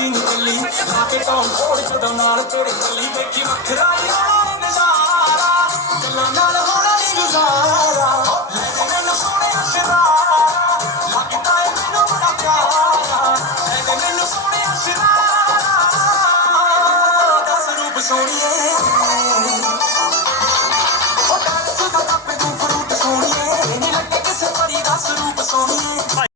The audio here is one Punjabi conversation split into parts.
जी निकली आके टॉम फोड़ चढ़ो नाल तेरे गली देखी वखरा यार नजारा गल्लां नाल होना नहीं गुजारा ले मैनू सोने शरारा लगदा है मैनू बड़ा प्यारा ले मैनू सोने शरारा दस रूप सोनिए ओ डांस दा टप तू फ्रूट सोनिए नहीं लगे किसे परी दस रूप सोनिए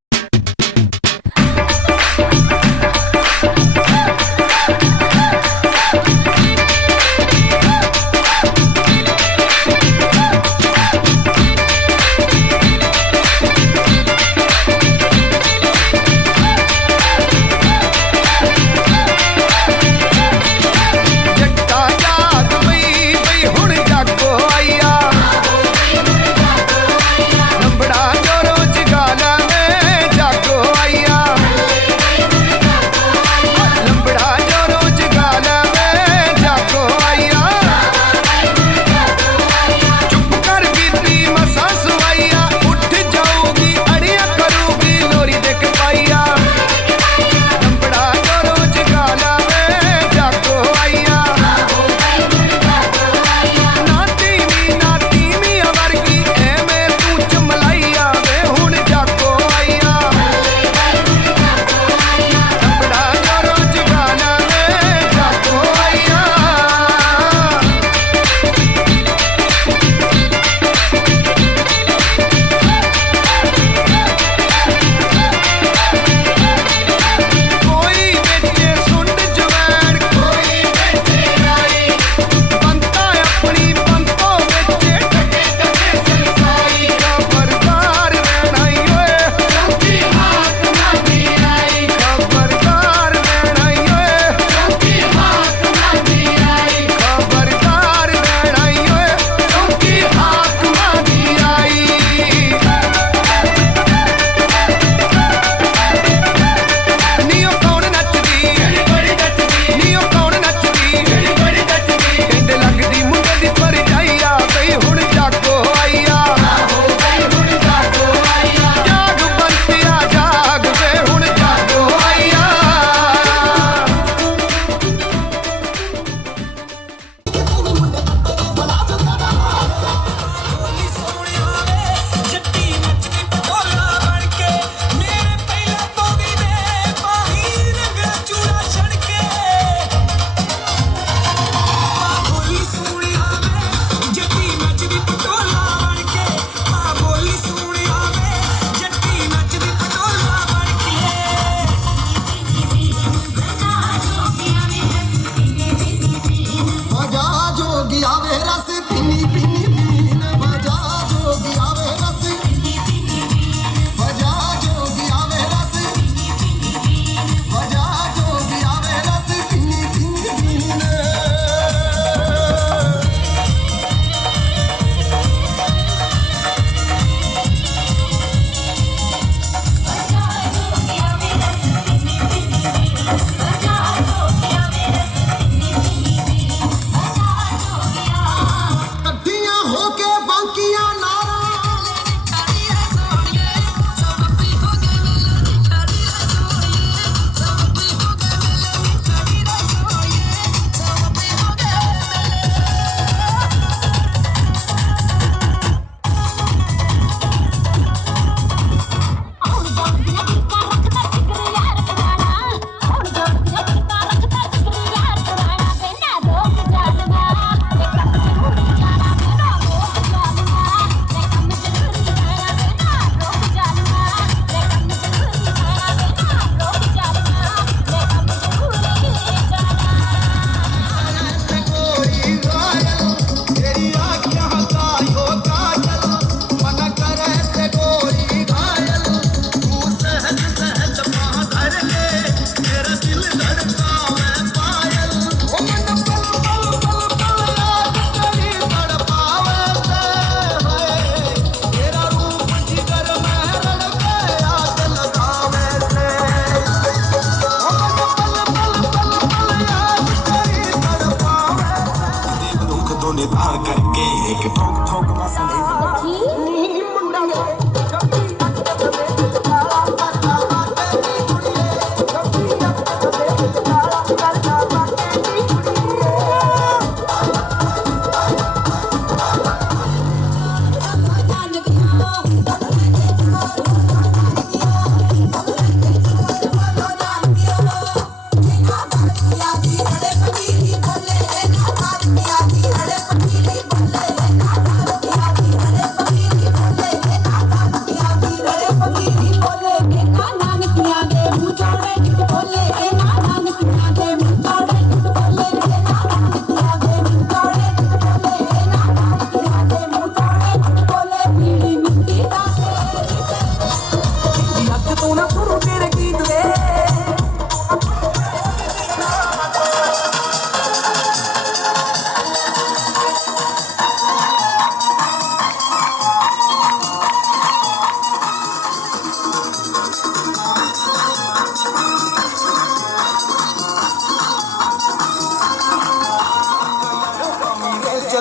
निभा करके एक ठोक ठोक मसले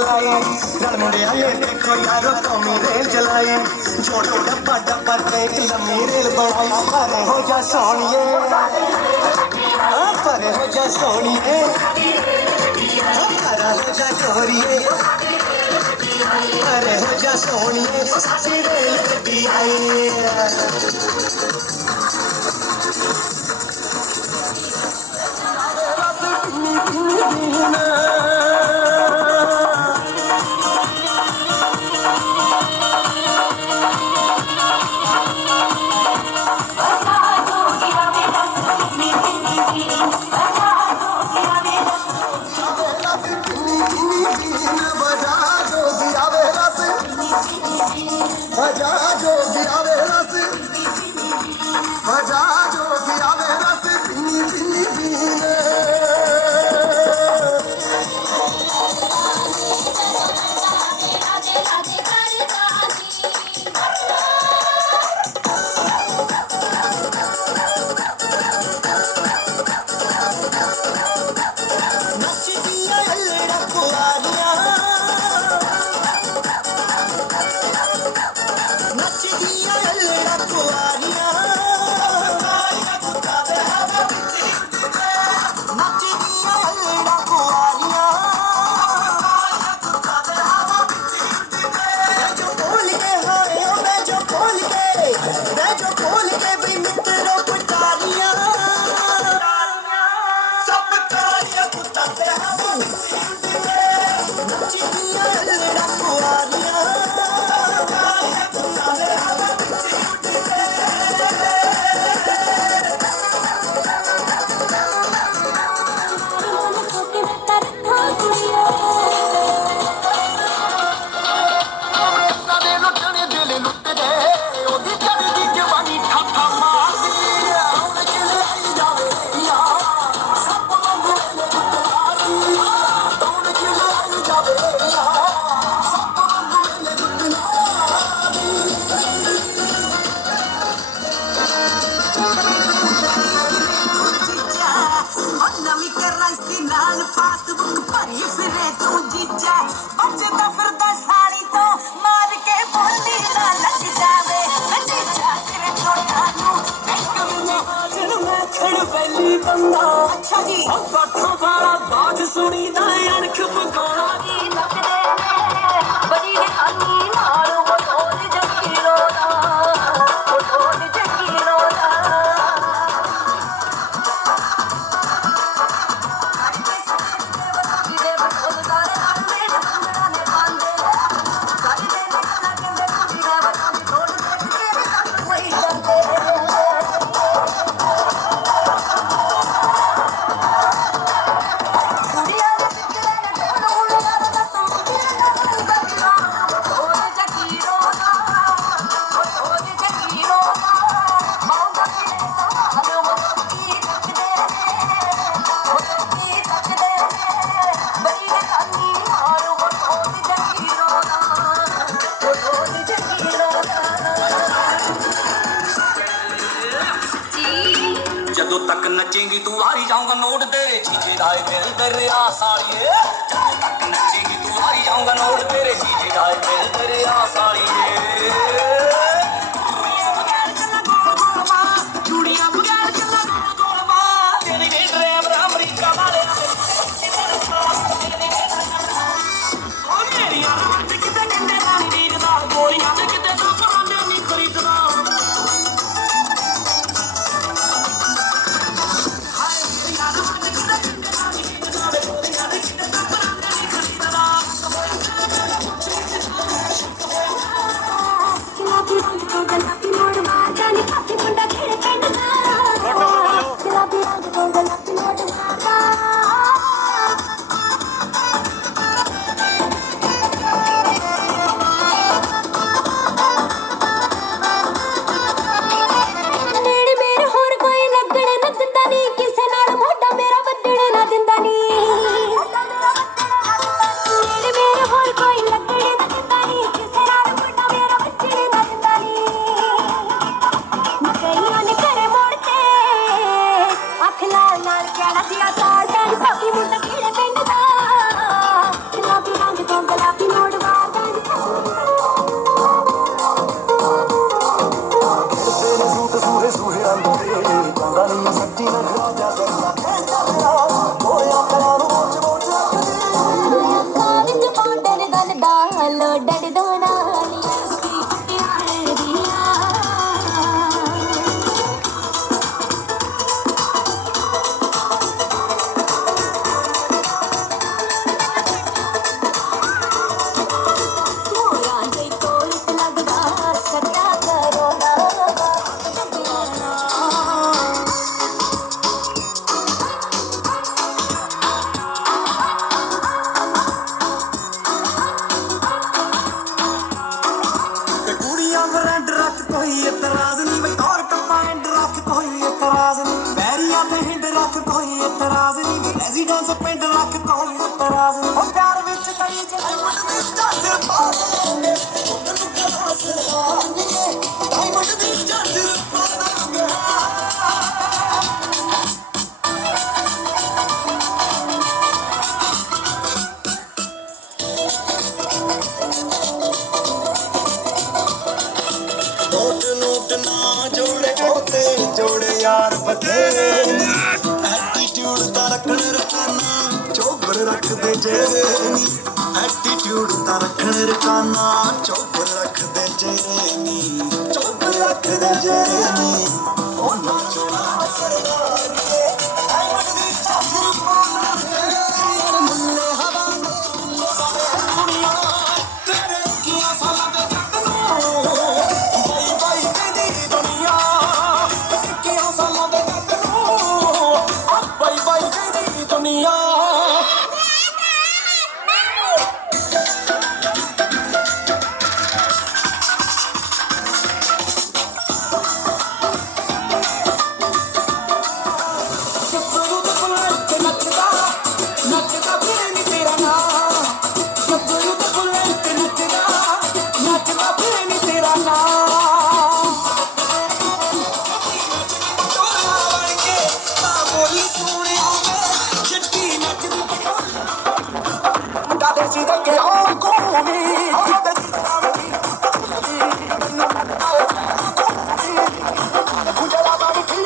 चलाई रल मुंडे आले देखो यारो कौमी रेल चलाई छोटे डब्बा डब्बा ते एक लम्मी रेल बनाई परे हो जा सोनिए परे हो जा सोनिए परा हो जा जोरिए परे हो जा सोनिए साडी रेल गड्डी आई अच्छा जी बाठों वाला बाज सुनी ना अणख पकाना नी लगदे ने बड़ी हनी नाल वो ढोल जगीरो दा वो ढोल जगीरो दा दे ढोल सारे आंदे पंगड़ा ने पांदे सारी दे निकला केंदे कुड़ीया बता ढोल के वही जाते जदों तक नचेंगी तू हारी जाऊंगा नोट तेरे जीजे दाए दिल तेरे आ सालिए जदों तक नचेंगी तू हारी जाऊंगा नोट तेरे जीजे दाए दिल तेरे आ सालिए ਨਾ ਜੋੜੇ ਜੋਤੇ ਜੋੜੇ ਯਾਰ ਬਥੇਰੇ ਐਟੀਟਿਊਡ ਦਾ ਰੱਖਣ ਰਕਾਨਾ ਚੋਬਰ ਰੱਖਦੇ ਜਿਹੜੇ ਨੀ ਐਟੀਟਿਊਡ ਦਾ ਰੱਖਣ ਰਕਾਨਾ ਚੋਬਰ ਰੱਖਦੇ ਜਿਹੜੇ ਨੀ ਚੋਬਰ ਰੱਖਦੇ ਜਿਹੜੇ ਨੀ ਉਹ ਨਾ ਚੋੜਾ ਸਰਦਾਰੀਏ ਐ ਮਗਦੀ ਸਾਹੂ ਯਾਰ ਮੁੱਲੇ ਹਵਾ ਸੁਣੀਆਂ ਤੇਰੇ ਕੀਆਂ ਸਾਲਾਂ ਦੇ ਜੱਟ ਨੂੰ ਬਾਈ ਬਾਈ ਕਹਿੰਦੀ ਦੁਨੀਆ ਕੀਆਂ ਸਾਲਾਂ ਦੇ ਜੱਟ ਨੂੰ ਆ ਬਾਈ ਬਾਈ ਕਹਿੰਦੀ ਦੁਨੀਆ ਗੱਭਰੂ ਦੇ ਬੁੱਲੇ ਤੇ ਨੱਚਦਾ ਨੱਚਦਾ ਫਿਰੇ ਨੀ ਤੇਰਾ ਨਾਂ ਗੱਭਰੂ ਦੇ ਬੁੱਲੇ ਤੇ ਨੱਚਦਾ ਨੱਚਦਾ ਫਿਰੇ ਨੀ ਤੇਰਾ ਨਾਂ ਟੋਲਾ ਬਣ ਕੇ ਤਾਂ ਬੋਲੀ ਸੋਹਣਿਆ ਵੇ ਜੱਟੀ ਨੱਚਦੀ ਮੁੰਡਾ ਦੇ ਸੀ ਦੇ ਕੇ ਆਉਂ ਕੋਨੀ ਉਹਦੇ ਸਿੱਧਾ ਵੇ ਗੁਜਰਾ ਬਾਬੀਏ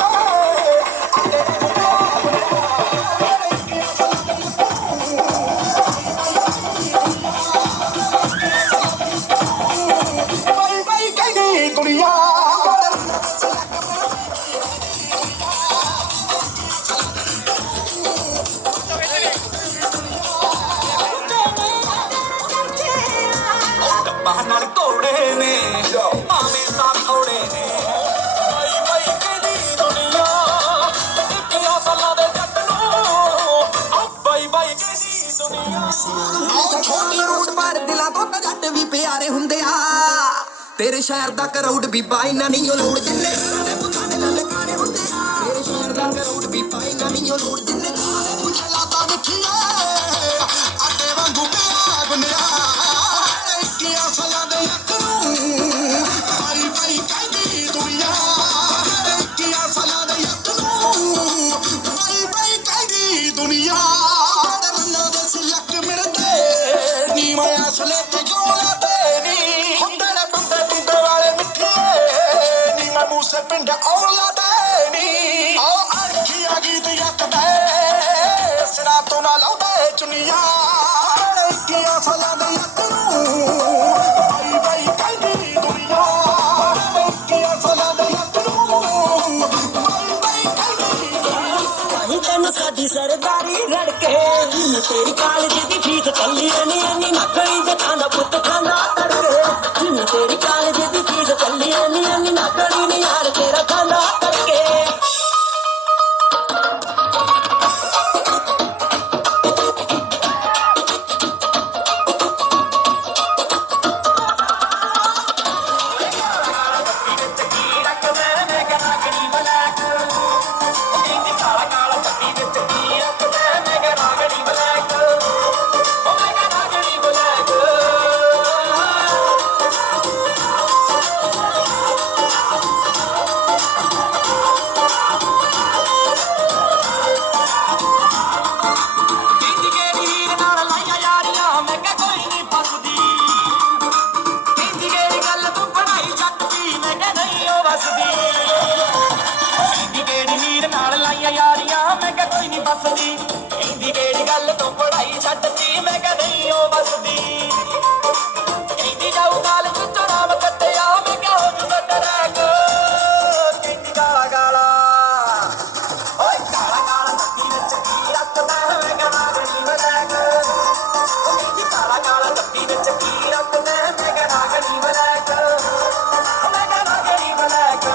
ਬਾਈ ਬਾਈ ਕਹਿੰਦੀ ਕੁੜੀਆਂ ਡੱਬਾ ਨਾਲ ਘੋੜੇ ਨੇ ਭਾਵੇਂ ਸਾਹ ਥੋੜੇ ਨੇ ਬਾਈ ਬਾਈ ਕਹਿੰਦੀ ਦੁਨੀਆ ਇੱਕੀਆਂ ਸਾਲਾਂ ਦੇ ਜੱਟ ਨੂੰ ਆ ਬਾਈ ਬਾਈ ਕਹਿੰਦੀ ਦੁਨੀਆ ਆਹ ਛੋਟੀ ਰੂਟ ਪਰ ਦਿਲਾਂ ਤੋਂ ਤਾਂ ਜੱਟ ਵੀ ਪਿਆਰੇ ਹੁੰਦੇ ਆ ਤੇਰੇ ਸ਼ਹਿਰ ਦਾ ਕਰੌੜ ਵੀ ਪਾਈ ਨਾ ਨਹੀਂ ਉਹ ਲੋੜ ਜਿੰਨੇ ਦੇ ਪੁੱਤਾਂ ਦੇ ਲੱਲੇ ਕਾਣੇ ਹੁੰਦੇ ਆ ਤੇਰੇ ਸ਼ਹਿਰ ਦਾ ਕਰੌੜ ਵੀ ਪਾਈ ਨਾ ਨਹੀਂ ਉਹ ਲੋੜ ਜਿੰਨੇ ਦੇ ਪੁੱਛੇ ਲਾਤਾ ਮਿੱਠੀਏ ਆਟੇ ਵਾਂਗੂ ਪਿਆ ਗੁੰਨਿਆ ਇੱਕੀਆਂ ਸਾਲਾਂ ਦੇ ਅੱਖ ਨੂੰ ਬਾਈ ਬਾਈ ਕਹਿੰਦੀ ਦੁਨੀਆ ਇੱਕੀਆਂ ਸਾਲਾਂ ਦੇ ਅੱਖ ਨੂੰ ਬਾਈ ਬਾਈ ਕਹਿੰਦੀ ਦੁਨੀਆ ਰੰਨਾਂ ਦੇ ਸਿਲਕ ਮਿਰਦੇ ਨੀ ਮੈਂ ਅਸਲੇ ਤੇ ਗੋਲਾ ਤੇ ਨੀ ਹੁੰਦੇ ਨੇ ਬੰਦੇ ਪਿੰਡੇ ਵਾਲੇ ਮਿੱਠੇ ਨੀ ਮੈਂ ਮੂਸੇ ਪਿੰਡ ਔਲਾ ਤੇ ਨੀ ਆਹ ਅਰਖੀ ਆ ਗੀਤ ਯੱਕਦੇ ਸਿਰਾਂ ਤੋਂ ਨਾ ਲਾਉਂਦੇ ਚੁੰਨੀਆਂ ਇੱਕੀਆਂ ਸਾਲਾਂ ਦੇ ਅੱਖ ਨੂੰ ਬਾਈ ਬਾਈ ਕਹਿੰਦੀ ਦੁਨੀਆ ਇੱਕੀਆਂ ਸਾਲਾਂ ਦੇ ਅੱਖ ਨੂੰ ਬਾਈ ਬਾਈ ਕਹਿੰਦੀ ਦੁਨੀਆ ਨਹੀਂ ਤੈਨੂੰ ਸਾਡੀ ਸਰਦਾਰੀ ਰੜਕੇ ਨੀ ਤੇਰੀ ਕਾਲਜ ਦੀ ਫੀਸ ਚੱਲੀ ਨੀ ਇੰਨੀ ਨਕਲੀ ਜਖਾਨਾ ਪੁੱਤ ਖਾਨਾ ਤੜਕੇ ਨੀ ਤੇਰੀ ਕਾਲਜ ਦੀ ਫੀਸ ਚੱਲੀ ਨੀ ਇੰਨੀ ਨਕਲੀ ਨੀ ਯਾਰ ਤੇਰਾ ਖਾਨਾ ਤੜਕੇ ਕਹਿੰਦੀ ਕਿਹੜੀ ਗੱਲ ਤੋਂ ਪੜਾਈ ਛੱਡਤੀ ਮੈਂ ਕਿਹਾ ਨਹੀਂ ਉਹ ਬਸਦੀ ਕਹਿੰਦੀ ਜਾਊ ਕਾਲਜ ਚੋਂ ਨਾਮ ਕੱਟਿਆ ਮੈਂ ਕਿਹਾ ਹੋ ਜੂ ਸਾਡਾ ਰੈਕ ਕਹਿੰਦੀ ਗਾਲਾ ਗਾਲਾ ਓਏ ਗਾਲਾ ਗਾਲਾ ਧੱਕੀ ਵਿੱਚ ਕੀ ਰੱਖਦਾ ਮੈਂ ਕਿਹਾ ਨਾਗਣੀ ਬਲੈਕ ਕਹਿੰਦੀ ਗਾਲਾ ਗਾਲਾ ਧੱਕੀ ਵਿੱਚ ਕੀ ਰੱਖਦਾ ਮੈਂ ਕਿਹਾ ਨਾਗਣੀ ਬਲੈਕ ਮੈਂ ਕਿਹਾ ਨਾਗਣੀ ਬਲੈਕ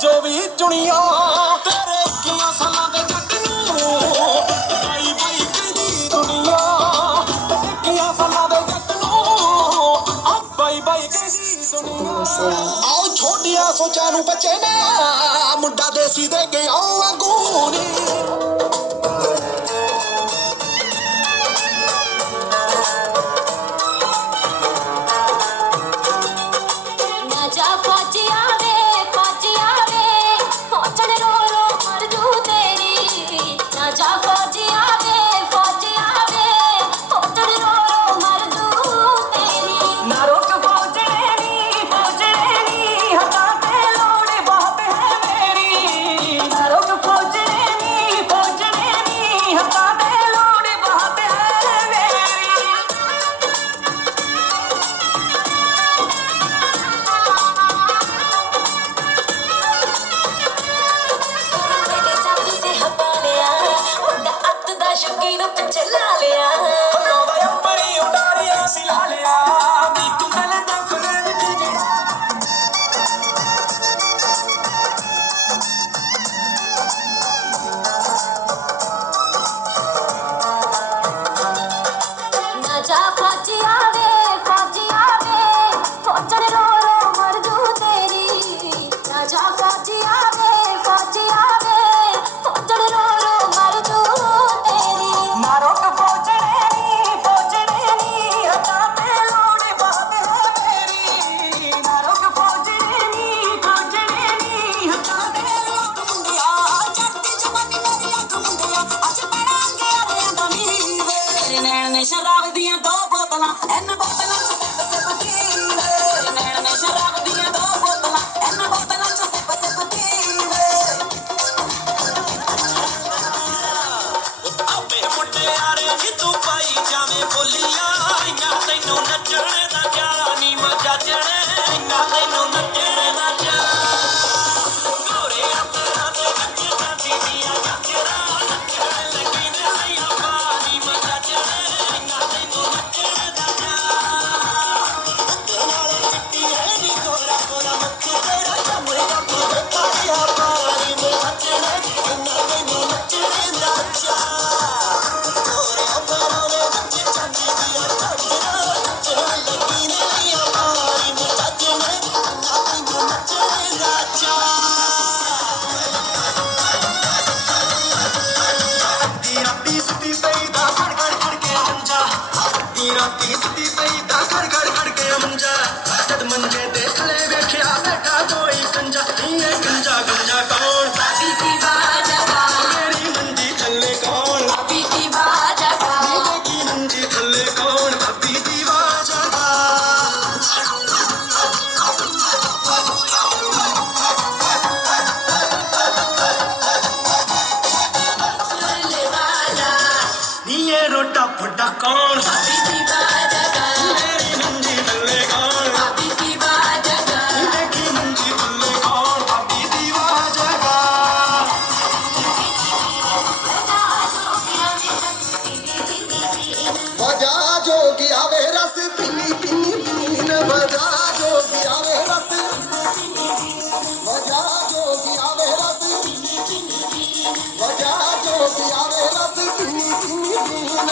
ਜੋ ਵੀ ਚੁਣੀਆਂ ਤੇਰੇ ਕੀਆਂ ਸਾਲਾਂ ਦੇ ਜੱਟ ਨੂੰ ਬਾਈ ਬਾਈ ਸੋਚਾਂ ਨੂੰ ਬਚੇ ਨਾ ਮੁੰਡਾ ਦੇਸੀ ਦੇ ਗਿਆ ਵਾਂਗੂ ਨੀ ਨਾ ਜਾ ਫੌਜੀਆ ਵੇ ਫੌਜਣ ਰੋ ਰੋ ਮਰ ਜੂ ਤੇਰੀ ਨਾ ਜਾ ਫੌਜੀਆ ਵੇ ਫੌਜਣ ਰੋ ਰੋ ਮਰ ਜੂ ਤੇਰੀ ਨਾ ਰੋਕ ਫੌਜਣੇ ਨੀ ਹੱਥਾਂ ਤੇ ਲੋੜ ਬਹੁਤ ਹੈ ਮੇਰੀ ਨਾ ਰੋਕ ਫੌਜਣੇ ਨੀ ਹੱਥਾਂ ਤੇ ਲੋੜ ਬਹੁਤ ਹੈ ਮੇਰੀ ਸ਼ੌਕੀਨ ਪਿੱਛੇ ਲਾ ਲਿਆ ਲੋਵਾ ਅੰਬਰੀ ਉਡਾਰੀਆਂ ਸੀ ਲਾ ਲਿਆ ਨੀ ਤੂੰ ਗਲ ਦਾ ਫਲੇ ਵਿੱਚ ਜਿਹੜਾ ਨਾ ਜਾ ਫੌਜੀਆ ਵੇ ਫੌਜਣ ਰੋ ਰੋ ਮਰ ਜੂ ਤੇਰੀ ਨਾ ਜਾ ਫੌਜੀਆ ਵੇ ਫੌਜਣ ਰੋ ਰੋ ਮਰ ਜੂ ਤੇਰੀ ਮਾਰੋ ਕ ਫੌਜਣੇ ਨੀ ਹੱਥਾਂ ਤੇ ਲੋੜ ਬਹੁਤ ਹੈ ਮੇਰੀ ਮਾਰੋ ਕ ਫੌਜਣੇ ਨੀ ਹੱਥਾਂ ਤੇ ਲੋੜ ਮੁੰਡਿਆ ਜੱਟੀ ਜਵਾਨੀ ਮੇਰੀ ਅੱਖ ਮੁੰਡਿਆ ਅੱਜ ਪੜਾਂਗੇ ਆਰਿਆਂ ਦਾ ਮੀਂਹ ਵੇ ਤੇਰੇ ਨੈਣ ਨੇ ਸ਼ਰਾਬ ਦੀਆਂ ਦੋ ਬੋਤਲਾਂ ਐਨ ਬੋਤਲਾਂ ਚ ਸਿਪ ਪੀਵੇ ਤੇਰੇ ਨੈਣ ਨੇ ਸ਼ਰਾਬ ਦੀਆਂ ਦੋ ਬੋਤਲਾਂ ਐਨ ਬੋਤਲਾਂ ਚ ਸਿਪ ਪੀਵੇ ਆਪੇ ਮੁੰਡਿਆਰੇ ਨੀ ਤੂੰ ਪਾਈ ਜਾਵੇਂ ਬੋਲੀਆਂ ਇੰਨਾ ਤੈਨੂੰ ਨੱਚਣ ਦਾ ਚਾਅ ਨੀ ਮਜਾ ਚੜੇ ਇੰਨਾ ਤੈਨੂੰ ਨੱਚਣ ਦਾ ਚਾਅ ਗੋਰੇ ਅੰਤਰਾਂ ਦੇ ਵਿੱਚ ਜਾਂਦੀ ਦੀਆਂ ਗਾਜਰਾਂ ਨੱਚਣ ਲੱਗੀ ਨੇ ਆਇਆ ਪਾਣੀ ਮਜਾ ਚੜੇ ਇੰਨਾ ਤੈਨੂੰ ਨੱਚਣ ਦਾ ਚਾਅ ਤੇ ਨਾਲੇ ਚਿੱਟੀ ਹੈ ਨੀ ਗੋਰਾ ਗੋਰਾ ਮੁੱਖ ਤੇਰਾ ਚਮੜੇ ਚਮੜੇ ਕਾਇਆ ਪਾਣੀ ਮਜਾ ਚੜੇ ਇੰਨਾ ਤੈਨੂੰ ਨੱਚਣ ਦਾ ਚਾਅ ਰਾਤੀ ਸੁੱਤੀ ਪਈ ਦਾ ਖੜ ਖੜ ਕੇ ਮੰਜਾ ਰਾਤੀ ਸੁੱਤੀ ਪਈ ਦਾ ਖੜ ਖੜ ਕੇ ਮੰਜਾ ਜਦ ਮੰਜੇ ਤੇ ਥਲੇ ਵੇਖਿਆ ਬੈਠਾ ਕੋਈ ਕੰਜਾ ਇਹ ਗੰਜਾ ਕੌਣ ਪੀਤੀ ਬਾਜਾ ਮੇਰੀ ਮੰਜੀ ਥੱਲੇ ਕੌਣ ਪੀਤੀ ਬਾਜਾ ਕੀ ਮੰਜੀ ਥੱਲੇ ਕੌਣ ਭਾਬੀ ਦੀ ਆਵਾਜ਼ ਲੈ ਬਾਜਾ ਨੀ ਇਹ ਰੋਟਾ ਫੁੱਟਾ ਕੌਣ ਪੀਤੀ ਬਾਜਾ ਮੇਰੀ ਮੰਜੀ ਥੱਲੇ ਕੌਣ ਪੀਤੀ ਬਾਜਾ ਕੀ ਮੰਜੀ ਥੱਲੇ ਕੌਣ ਭਾਬੀ ਦੀ ਆਵਾਜ਼ ਵਜਾ ਜੋਗੀ ਆਵੇ ਰਸ ਪਿੰਨੀ ਪੀਨ ਵਜਾ ਜੋਗੀ ਆਵੇ ਰਸ ਵਜਾ ਜੋਗੀ ਆਵੇ ਰਸ ਵਜਾ ਜੋਗੀ ਆਵੇ ਰਸ ਪਿੰਨੀ ਪੀਨ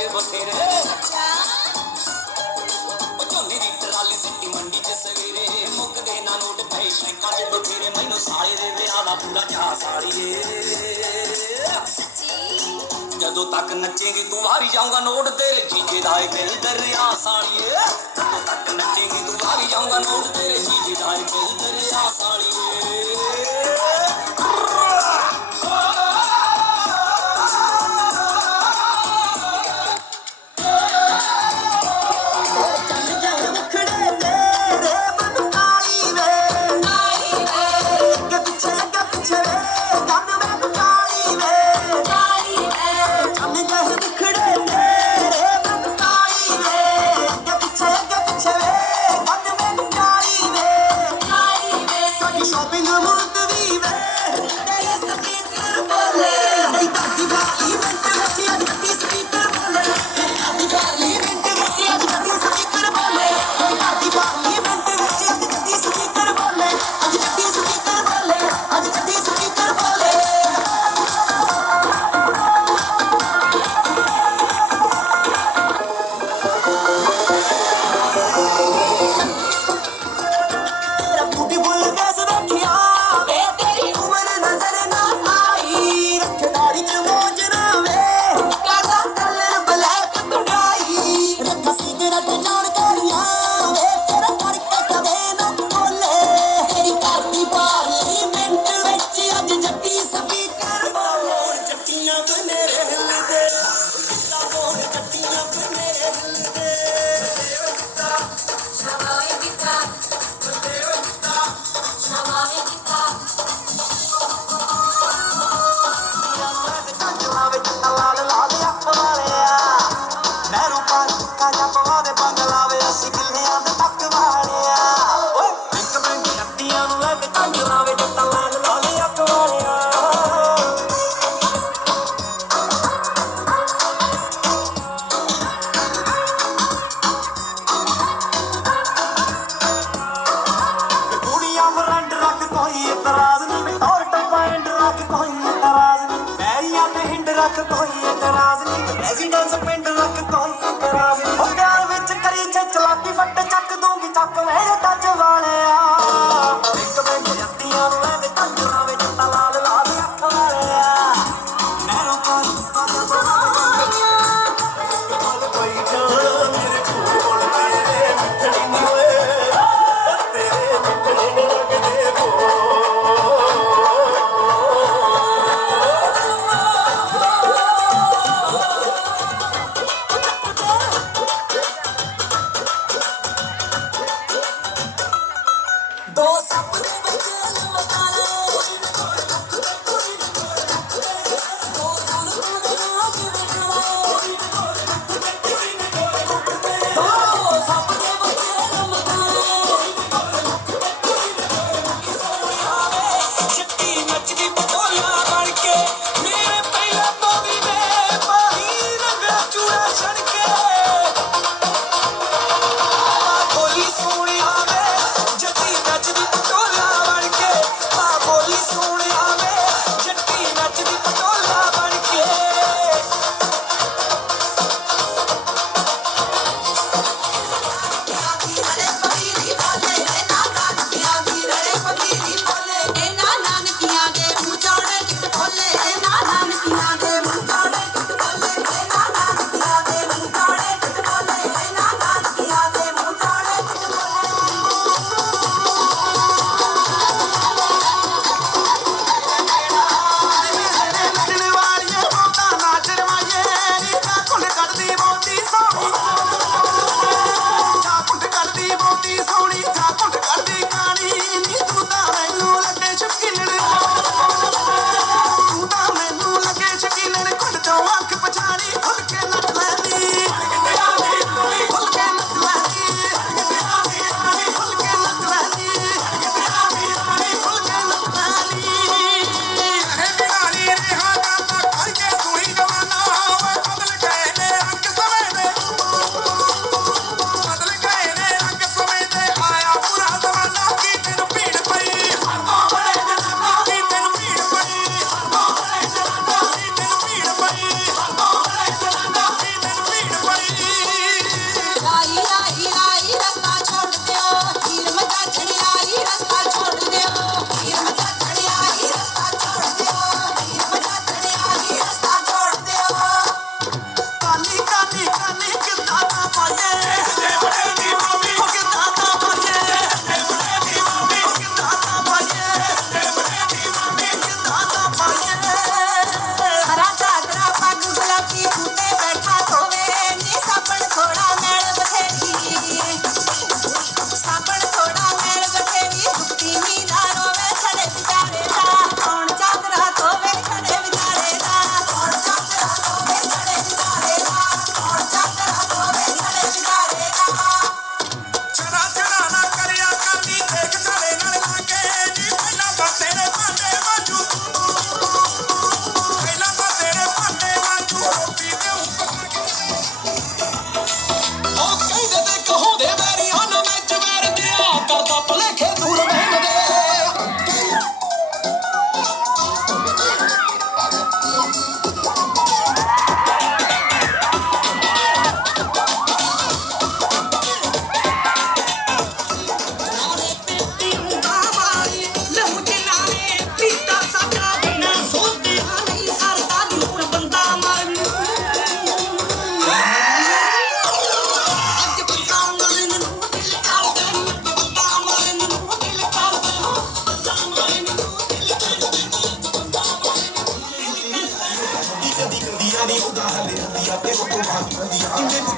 'ਚ ਬਥੇਰੇ ਉਹ ਝੋਨੇ ਦੀ ਟਰਾਲੀ ਸਿੱਟੀ ਮੰਡੀ 'ਚ ਸਵੇਰੇ ਮੁੱਕਦੇ ਨਾ ਨੋਟ ਪਏ ਸ਼ੈਂਕਾਂ 'ਚ ਬਥੇਰੇ ਮੈਨੂੰ ਸਾਲੇ ਦੇ ਵਿਆਹ ਦਾ ਪੂਰਾ ਚਾਅ ਸਾਲੀਏ ਜਦੋਂ ਤੱਕ ਨੱਚੇਂਗੀ ਤੂੰ ਵਾਰੀ ਜਾਊਂਗਾ ਨੋਟ ਤੇਰੇ ਜੀਜੇ ਦਾ ਏ ਦਿਲ ਦਰਿਆ ਸਾਲੀਏ ਜਦੋਂ ਤੱਕ ਨੱਚੇਂਗੀ ਤੂੰ ਵਾਰੀ ਜਾਊਂਗਾ ਨੋਟ ਤੇਰੇ ਜੀਜੇ ਦਾ ਏ ਦਿਲ ਦਰਿਆ ਸਾਲੀਏ रेजिडेंस पिंड रख कोई इतराज नहीं ओ प्यार विच करी जे चलाकी फट चक दूंगी चक मेरे टच वाले एक बैंक जत्तियां नु ले टच लावे जत्ता लाल लाल अख वाले मैनू कोई कोई जान मेरे कोल तेरे मिठड़ी नी ओए तेरे मिठड़ी लगदे को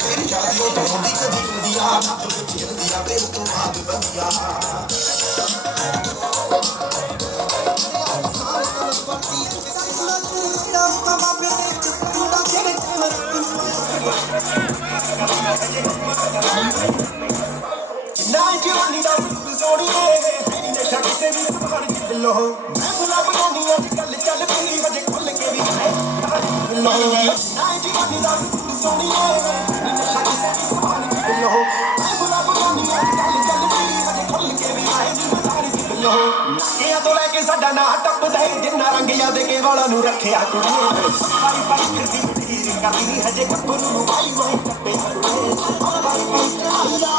ਤੇਰੀ ਯਾਦ ਉਹ ਬਣਾਉਂਦੀ ਕਦੀ ਕਦੀ ਆ ਨੱਪ ਵਿੱਚ ਹਿਲਦੀ ਆ ਦਿਲ ਤੋਂ ਆਪ ਵਧੀਆ ਨਾ ਜਵਾਨੀ ਦਾ ਸੋੜੀਏ ਮੇਰੀ ਨਸ਼ਾ ਕਿਸੇ ਵੀ ਸਮਾਨ ਚ ਦਿਲੋਂ ਮੈਂ ਭੁਲਾ ਬਣਾਉਣੀ ਅੱਜ ਕੱਲ ਚੱਲ ਪਈ ਵਜੇ ਖੁੱਲ ਕੇ ਵੀ ਦਿਲੋਂ ਨਾ ਜਵਾਨੀ ਦਾ ਸੋੜੀਏ ਮੇਰੀ ਨਸ਼ਾ ਕਿਸੇ ਵੀ ਸਮਾਨ ਚ ਦਿਲੋਂ ਮੈਂ ਭੁਲਾ ਬਣਾਉਣੀ ਅੱਜ ਕੱਲ ਚੱਲ ਪਈ ਵਜੇ ਖੁੱਲ ਕੇ ਵੀ ਆਏ ਨੀ ਬਜ਼ਾਰ ਚ ਦਿਲੋਂ ਨਾਕਿਆਂ ਤੋਂ ਲੈ ਕੇ ਸਾਡਾ ਨਾਂ ਟੱਪਦਾ ਏ ਜਿੰਨਾ ਰੰਗ ਯਾਦ ਕੇ ਵਾਲਾਂ ਨੂੰ ਰੱਖਿਆ ਕੁੜੀਏ ਪਾਈ ਪਾਈ ਫਿਰਦੀ ਢੀਰ ਕਰਦੀ ਨੀ ਹਜੇ ਗੱਭਰੂ ਨੂੰ ਵਾਈ ਵਾਈ ਟੱਪੇ ਕੁੜੀਏ ਪਾਈ ਪਾਈ ਚਾਹੀਦਾ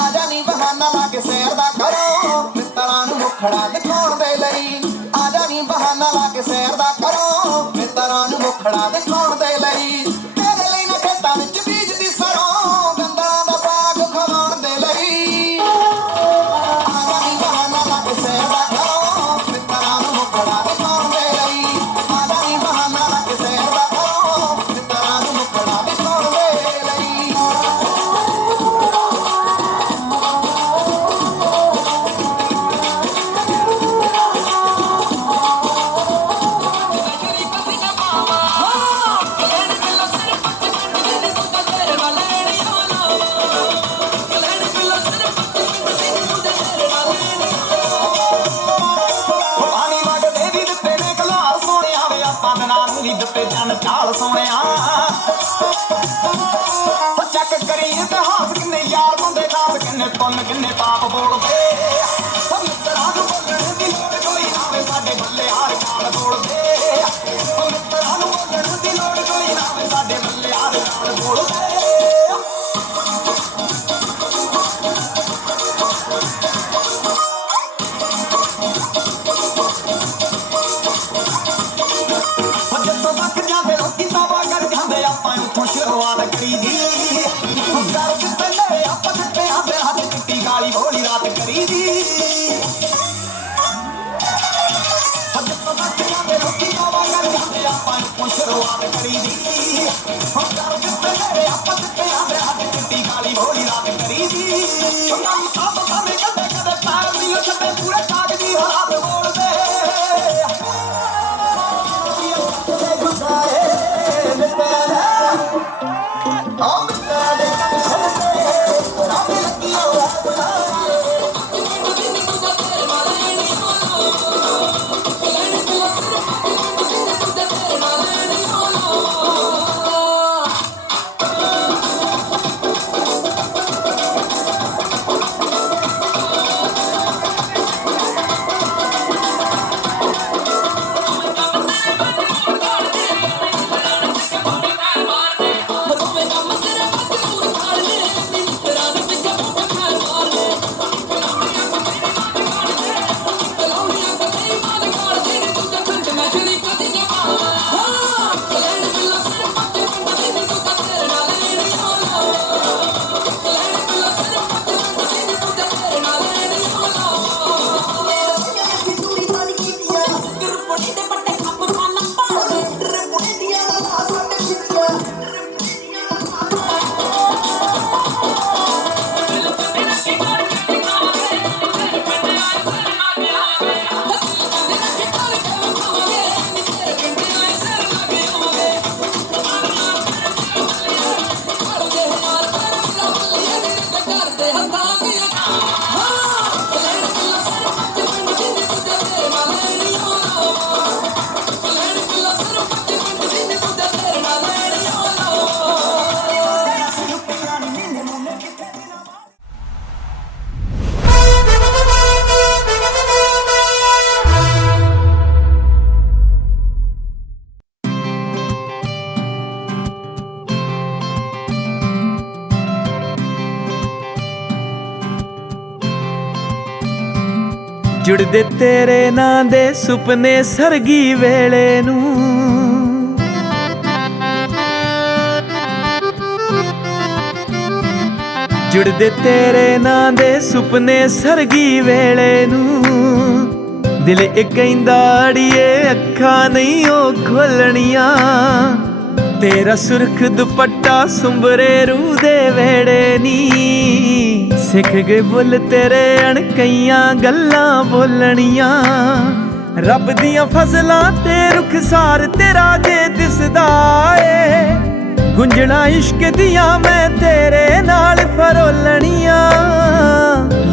ਆਜਾ ਨੀ ਬਹਾਨਾ ਲਾ ਕੇ ਸੈਰ ਦਾ ਕਰੋ ਮਿੱਤਰਾਂ ਨੂੰ ਮੁਖੜਾ ਦਿਖਾਉਣ ਦੇ ਲਈ ਆਜਾ ਨੀ ਬਹਾਨਾ ਲਾ ਕੇ ਸੈਰ ਦਾ ਕਰੋ ਮਿੱਤਰਾਂ ਨੂੰ ਮੁਖੜਾ ਦਿਖਾਉਣ ਦੇ ਲਈ ਤੇਰੇ ਲਈ ਨਾ ਖੇਤਾਂ ਵਿੱਚ ਬੀਜਦੀ ਸਰੋਂ ਗੰਦਲਾਂ ਦਾ ਸਾਗ ਖਵਾਉਣ ਦੇ ਲਈ ਆਜਾ ਨੀ ਬਹਾਨਾ ਲਾ ਕੇ ਸੈਰ ਦਾ ਕਰੋ ਮਿੱਤਰਾਂ ਨੂੰ ਮੁਖੜਾ ਦਿਖਾਉਣ ਦੇ ਲਈ ਆਜਾ ਨੀ ਬਹਾਨਾ ਲਾ ਕੇ ਸੈਰ ਦਾ ਕਰੋ ਮਿੱਤਰਾਂ ਨੂੰ ਮੁਖੜਾ ਦਿਖਾਉਣ ਦੇ ਲਈ ਦਿੱਤੇ ਜਨ ਚਾਲ ਸੋਹਣਿਆ ਚੱਕ ਕਰੀ ਇਤਿਹਾਸ ਕਿੰਨੇ ਯਾਰ ਹੁੰਦੇ ਖਾਸ ਕਿੰਨੇ ਪੁੰਨ ਕਿੰਨੇ ਪਾਪ ਬੋਲਦੇ ਮਿੱਤਰਾਂ ਨੂੰ ਬੋਲਣ ਦੀ ਲੋੜ ਕੋਈ ਨਾਵੇ ਸਾਡੇ ਬੱਲੇ ਹਾਰ ਕਾਲ ਬੋਲਦੇ ਮਿੱਤਰਾਂ ਨੂੰ ਬੋਲਣ ਦੀ ਲੋੜ ਕੋਈ ਨਾਵੇ ਸਾਡੇ ਬੱਲੇ ਹਾਰ ਕਾਲ ਬੋਲਦੇ ਸ਼ੁਰੂਆਤ ਕਰੀ ਦੀ ਕਰ ਦਿੱਤੇ ਆਪਾਂ ਦਿੱਤੇ ਆਦੇ ਹੱਥ ਚਿੱਟੀ ਗਾਲੀ ਭੋਲੀ ਰਾਤ ਕਰੀ ਦੀ ਅੱਜ ਤੋਂ ਬੱਚਿਆਂ ਦੇ ਰੋਟੀ ਕਾਵਾ ਕਰ ਜਾਂਦੇ ਆਪਾਂ ਸ਼ੁਰੂਆਤ ਕਰੀ ਦੀ ਕਰ ਦਿੱਤੇ ਆਪਾਂ ਦਿੱਤੇ ਆਦੇ ਹੱਥ ਚਿੱਟੀ ਗਾਲੀ ਭੋਲੀ ਰਾਤ ਕਰੀ ਦੀ ਕੰਮ ਸਭ ਸਾਹਮਣੇ ਕਦੇ ਕਦੇ ਪੈਰ ਨਹੀਂ ਛੱਡੇ ਪੂਰੇ ਕਾਗਜ਼ੀ ਹਾਲਾਤ ਬੋਲਦੇ ਜੁੜਦੇ ਤੇਰੇ ਨਾਂ ਦੇ ਸੁਪਨੇ ਸਰਗੀ ਵੇਲੇ ਨੂੰ। ਜੁੜਦੇ ਤੇਰੇ ਨਾਂ ਦੇ ਸੁਪਨੇ ਸਰਗੀ ਵੇਲੇ ਨੂੰ। ਦਿਲ ਇਹ ਕਹਿੰਦਾ ਅੜੀਏ ਅੱਖਾਂ ਨਹੀਂ ਉਹ ਖੋਲਣੀਆਂ। ਤੇਰਾ ਸੁਰਖ ਦੁਪੱਟਾ ਸੁੰਬਰੇ ਰੂਹ ਦੇ ਵੇੜੇ ਨੀ। ਸਿੱਖ ਗਏ ਬੁੱਲ ਤੇਰੇ ਅਣਕਈਆਂ ਗੱਲਾਂ ਬੋਲਣੀਆਂ। ਰੱਬ ਦੀਆਂ ਫਜ਼ਲਾਂ ਤੇ ਰੁਖਸਾਰ ਤੇਰਾ ਜੇ ਦਿਸਦਾ ਏ। ਗੁੰਝਣਾ ਇਸ਼ਕ ਦੀਆਂ ਮੈਂ ਤੇਰੇ ਨਾਲ ਫਰੋਲਣੀਆਂ।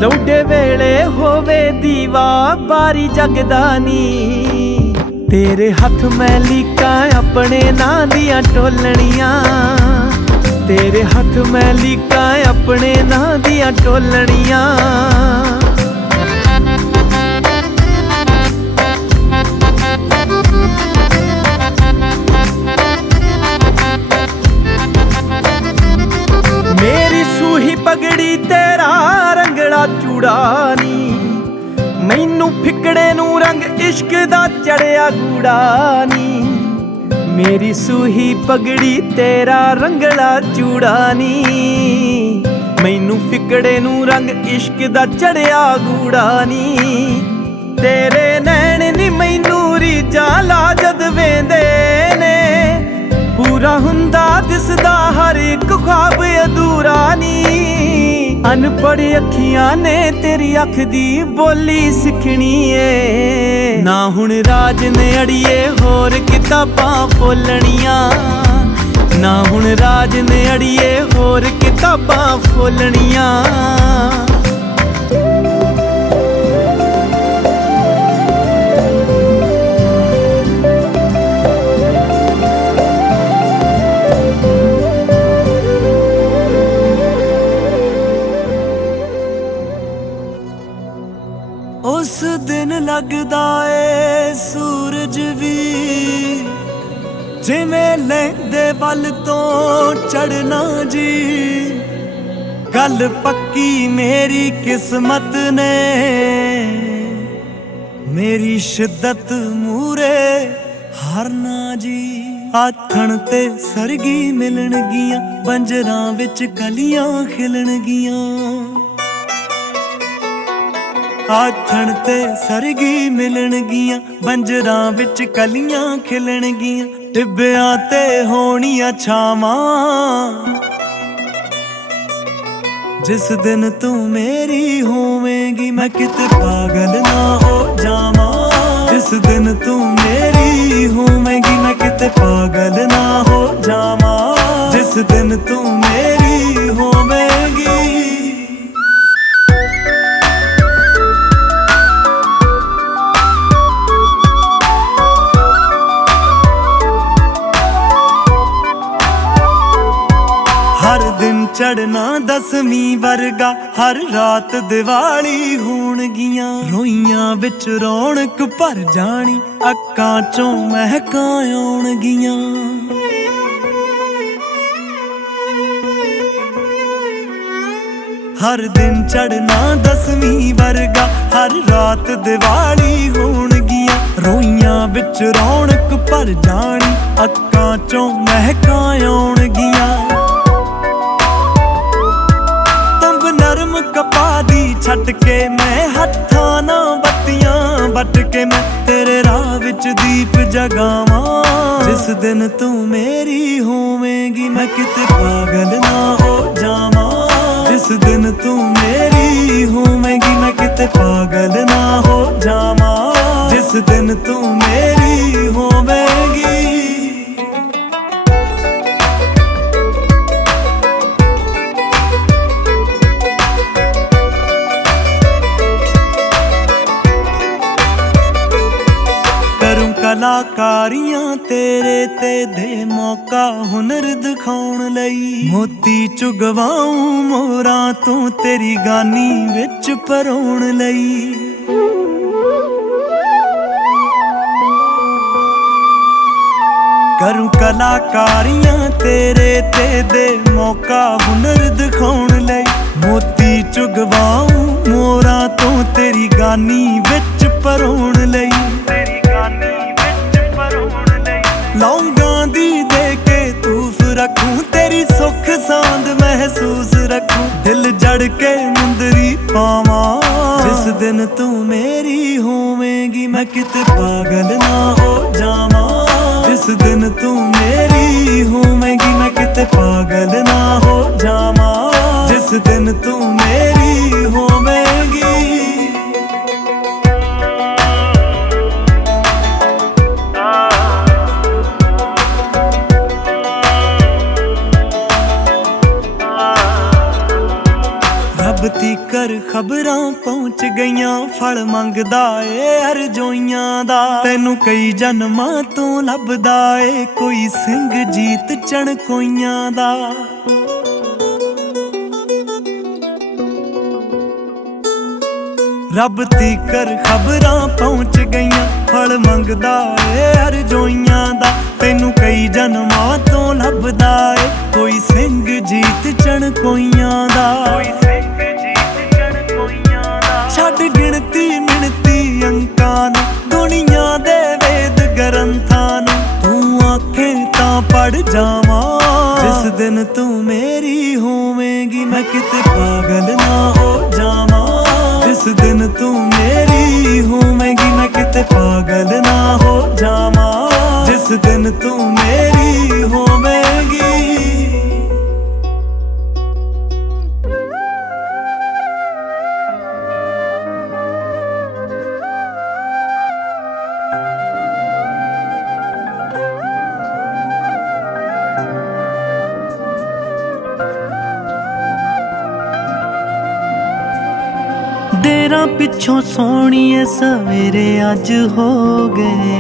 ਲੌਡੇ ਵੇਲੇ ਹੋਵੇ ਦੀਵਾ ਬਾਰੀ ਜਗਦਾ ਨੀ। ਤੇਰੇ ਹੱਥ ਮੈਂ ਲੀਕਾਂ ਆਪਣੇ ਨਾਂ ਦੀਆਂ ਟੋਲਣੀਆਂ। ਤੇਰੇ ਹੱਥ ਮੈਂ ਲੀਕਾਂ ਆਪਣੇ ਨਾਂ ਦੀਆਂ ਟੋਲਣੀਆਂ। ਮੇਰੀ ਸੂਹੀ ਪਗੜੀ ਤੇਰਾ ਰੰਗੜਾ ਚੂੜਾ ਨੀ। ਮੈਨੂੰ ਫਿਕੜੇ ਨੂੰ ਰੰਗ ਇਸ਼ਕ ਦਾ ਚੜਿਆ ਗੂੜਾ ਨੀ। ਮੇਰੀ ਸੂਹੀ ਪਗੜੀ ਤੇਰਾ ਰੰਗਲਾ ਚੂੜਾ ਨੀ। ਮੈਨੂੰ ਫਿਕੜੇ ਨੂੰ ਰੰਗ ਇਸ਼ਕ ਦਾ ਚੜਿਆ ਗੂੜਾ ਨੀ। ਤੇਰੇ ਨੈਣ ਨੀ ਮੈਨੂੰ ਰੀਝਾਂ ਲਾ ਜਦ ਵੇਂਦੇ ਨੇ। ਪੂਰਾ ਹੁੰਦਾ ਦਿਸਦਾ ਹਰ ਇੱਕ ਖ਼ਵਾਬ ਅਧੂਰਾ ਨੀ। ਅਨਪੜ੍ਹ ਅੱਖੀਆਂ ਨੇ ਤੇਰੀ ਅੱਖ ਦੀ ਬੋਲੀ ਸਿੱਖਣੀ ਏ। ਨਾ ਹੁਣ ਰਾਜ ਨੇ ਅੜੀਏ ਹੋਰ ਕਿਤਾਬਾਂ ਫੋਲਣੀਆਂ। ਨਾ ਹੁਣ ਰਾਜ ਨੇ ਅੜੀਏ ਹੋਰ ਕਿਤਾਬਾਂ ਫੋਲਣੀਆਂ। ਉਸ ਦਿਨ ਲੱਗਦਾ ਏ ਸੂਰਜ ਵੀ ਜਿਵੇਂ ਲੈਂਦੇ ਵੱਲ ਤੋਂ ਚੜਨਾ ਜੀ। ਗੱਲ ਪੱਕੀ ਮੇਰੀ ਕਿਸਮਤ ਨੇ ਮੇਰੀ ਸ਼ਿੱਦਤ ਮੂਰੇ ਹਾਰਨਾ ਜੀ। ਆਥਣ ਤੇ ਸਰਗੀ ਮਿਲਣਗੀਆਂ ਬੰਜਰਾਂ ਵਿੱਚ ਕਲੀਆਂ ਖਿਲਣਗੀਆਂ। ਆਥਣ ਤੇ ਸਰਗੀ ਮਿਲਣਗੀਆਂ ਬੰਜਰਾਂ ਵਿੱਚ ਕਲੀਆਂ ਖਿਲਣਗੀਆਂ। ਟਿੱਬਿਆਂ ਤੇ ਹੋਣੀਆਂ ਛਾਵਾਂ ਜਿਸ ਦਿਨ ਤੂੰ ਮੇਰੀ ਹੋਵੇਂਗੀ। ਮੈਂ ਕਿਤੇ ਪਾਗਲ ਨਾ ਹੋ ਜਾਵਾਂ ਜਿਸ ਦਿਨ ਤੂੰ ਮੇਰੀ ਹੋਵੇਂਗੀ। ਮੈਂ ਕਿਤੇ ਪਾਗਲ ਨਾ ਹੋ ਜਾਵਾਂ ਜਿਸ ਦਿਨ ਤੂੰ ਮੇਰੀ ਹੋਵੇਂਗੀ। ਹਰ ਦਿਨ ਚੜਨਾ ਦਸਵੀਂ ਵਰਗਾ ਹਰ ਰਾਤ ਦੀਵਾਲੀ ਹੋਣਗੀਆਂ। ਰੋਈਆਂ ਵਿੱਚ ਰੌਣਕ ਭਰ ਜਾਣੀ ਅੱਖਾਂ ਚੋਂ ਮਹਿਕਾਂ ਆਉਣਗੀਆਂ। ਹਰ ਦਿਨ ਚੜਨਾ ਦਸਵੀਂ ਵਰਗਾ ਹਰ ਰਾਤ ਦੀਵਾਲੀ ਹੋਣਗੀਆਂ। ਰੋਈਆਂ ਵਿੱਚ ਰੌਣਕ ਭਰ ਜਾਣੀ ਅੱਖਾਂ ਚੋਂ ਮਹਿਕਾਂ ਆਉਣਗੀਆਂ। ਨਰਮ ਕਪਾਹ ਦੀ ਛੱਡ ਕੇ ਮੈਂ ਹੱਥਾਂ ਨਾਲ ਬੱਤੀਆਂ ਵੱਟ ਕੇ ਮੈਂ ਤੇਰੇ ਰਾਹ ਵਿੱਚ ਦੀਪ ਜਗਾਵਾਂ। ਜਿਸ ਦਿਨ ਤੂੰ ਮੇਰੀ ਹੋਵੇਂਗੀ ਮੈਂ ਕਿਤੇ ਪਾਗਲ ਨਾ ਹੋ ਜਾਵਾਂ। ਜਿਸ ਦਿਨ ਤੂੰ ਮੇਰੀ ਹੋਵੇਂਗੀ ਮੈਂ ਕਿਤੇ ਪਾਗਲ ਨਾ ਹੋ ਜਾਵਾਂ। ਜਿਸ ਦਿਨ ਤੂੰ ਮੇਰੀ ਹੋਵੇਂਗੀ। ਕਲਾਕਾਰੀਆਂ ਤੇਰੇ ਤੇ ਦੇ ਮੌਕਾ ਹੁਨਰ ਦਿਖਾਉਣ ਲਈ। ਮੋਤੀ ਚੁਗਵਾਉਂ ਮੋਰਾਂ ਤੂੰ ਤੇਰੀ ਗਾਨੀ ਵਿੱਚ ਪਰੋਣ ਲਈ। ਕਰੂੰ ਕਲਾਕਾਰੀਆਂ ਤੇਰੇ ਤੇ ਦੇ ਮੌਕਾ ਹੁਨਰ ਦਿਖਾਉਣ ਲਈ। मोती चुगवाऊं मोरा तो तेरी गानी विच परोण लई लौंगां दी दे के तूफ रखूं तेरी सुख सांद महसूस रखूं दिल जड़ के मुंदरी पावां जिस दिन तू मेरी होवेंगी मैं किते पागल ना हो जावां जिस दिन तू मेरी होवेंगी मैं किते पागल ना हो जावां जिस दिन तू मेरी होवेंगी रब तीकर खबरां पहुंच गईयां फल मंगदा ए अरजोइयां दा तैनू कई जन्मां तो लभदा ए कोई सिंह जीत चणकोइयां दा रब तीकर खबरां पहुंच गईयां फल मंगदा ए अरजोइयां दा तैनू कई जन्मां तो लभदा ए कोई सिंह जीत चणकोइयां दा छड़ गिणती मिणती अंकां नूं दुनिया दे वेद ग्रंथां नूं तू आखे तां पढ़ जावां जिस दिन तू मेरी होवेंगी मैं किते पागल ना हो जावां जिस दिन तू मेरी होवेंगी मैं किते पागल ना हो जावां जिस दिन तू मेरी होवेंगी तेरा पिछों सोहणीए सवेरे अज हो गए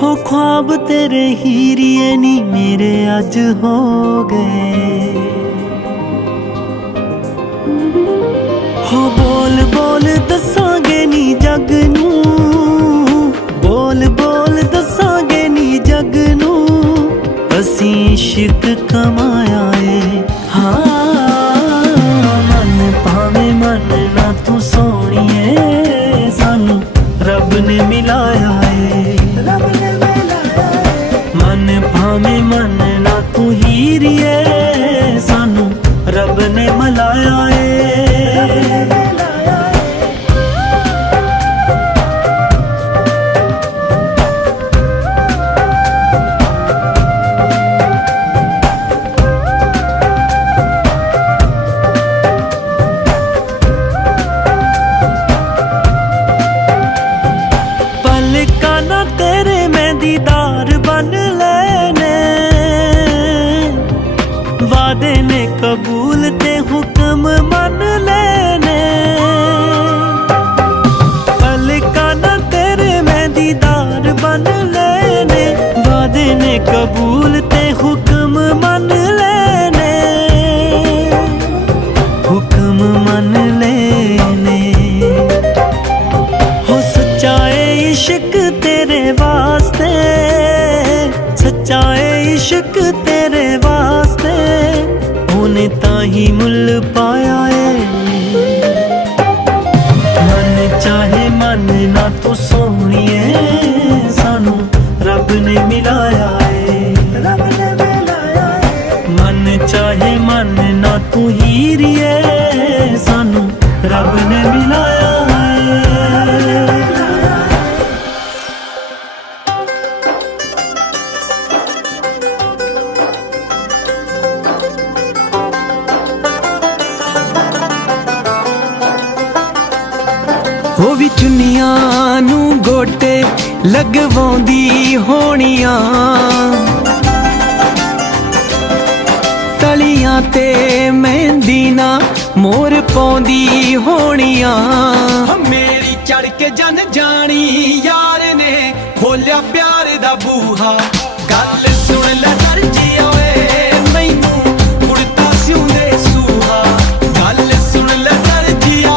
हो ख्वाब तेरे हीरिए नी मेरे अज हो गए हो बोल बोल दसांगे नी जग नूं बोल बोल दसांगे नी जग नूं असीं इश्क कमाया ए हाँ मन ना तू सोहणीए सानू रब ने मिलाया है मन भावे मन ना तू हीरिए सानू रब ने मिलाया है वादे ने कबूल ते हुक्म मन लेने पलका ना तेरे मैं दीदार बन लेने वादे ने कबूल ते हुक्म मन लेने हुक्म मन लेने हो सच्चाए इश्क तेरे वास्ते सच्चाए इश्क तेरे वास्ते होने ताही मुल पाया है मन चाहे मन ना तो सोहणीए सानू रब ने मिलाया है मन चाहे मन ना तू हीरिए सानू रब ने मिलाया है हो भी चुन्नियां नू गोटे लगवाउंदी होणियां तलियां ते मेहंदी ना मोर पाउंदी होणियां मेरी चढ़ के जन जानी यार ने खोलिया प्यार दा बूहा गल सुन ले दर्जिया ओए मैनू कुड़ता सिउंदे सूहा गल सुन ले दर्जिया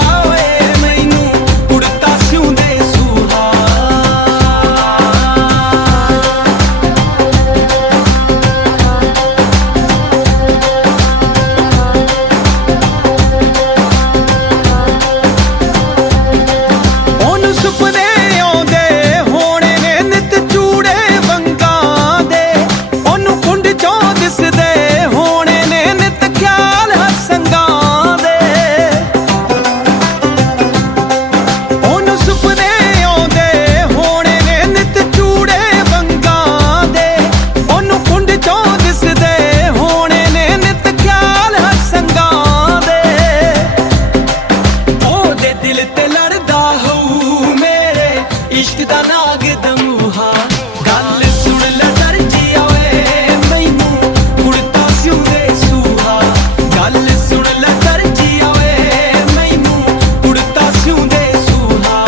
ਨਾਗ ਦਮੂਹਾ ਗੱਲ ਸੁਣ ਲੈ ਦਰਜੀਆ ਵੇ ਮੈਨੂੰ ਕੁੜਤਾ ਸਿਉਂਦੇ ਸੂਹਾ ਗੱਲ ਸੁਣ ਲੈ ਦਰਜੀਆ ਵੇ ਮੈਨੂੰ ਕੁੜਤਾ ਸਿਉਂਦੇ ਸੂਹਾ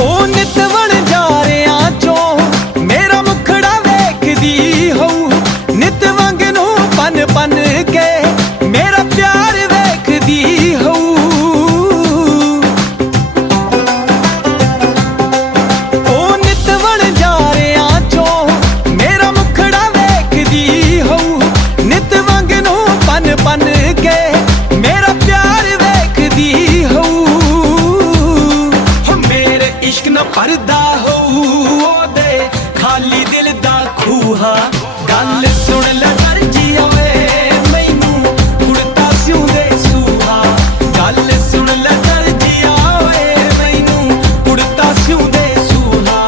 ਉਹ ਨਿਤ ਵਣਜਾਰਿਆਂ ਚੋਂ ਮੇਰਾ ਮੁਖੜਾ ਵੇਖਦੀ ਹੋਊ ਨਿਤ ਵਾਂਗ ਨੂੰ ਪਨ ਪਨ ਕੇ ਮੇਰਾ ਪਿਆਰ ਵੇਖਦੀ ਹੋਊ ਉਹ ਨਿਤ ਵਣਜਾਰਿਆਂ ਚੋਂ ਮੇਰਾ ਮੁਖੜਾ ਵੇਖਦੀ ਹੋਊ ਨਿਤ ਵਾਂਗ ਨੂੰ ਪਨ ਪਨ ਕੇ ਮੇਰਾ ਪਿਆਰ ਵੇਖਦੀ ਹੋਊ ਹੋ ਮੇਰੇ ਇਸ਼ਕ ਨਾ ਪਰਦਾ ਹੋਊ ਉਹਦੇ ਖਾਲੀ ਦਿਲ ਦਾ ਖੂਹਾ ਗੱਲ ਸੁਣ ਲੈ ਦਰਜੀਆ ਵੇ ਮੈਨੂੰ ਕੁੜਤਾ ਸਿਉਂਦੇ ਸੂਹਾ ਗੱਲ ਸੁਣ ਲੈ ਦਰਜੀਆ ਵੇ ਮੈਨੂੰ ਕੁੜਤਾ ਸਿਉਂਦੇ ਸੂਹਾ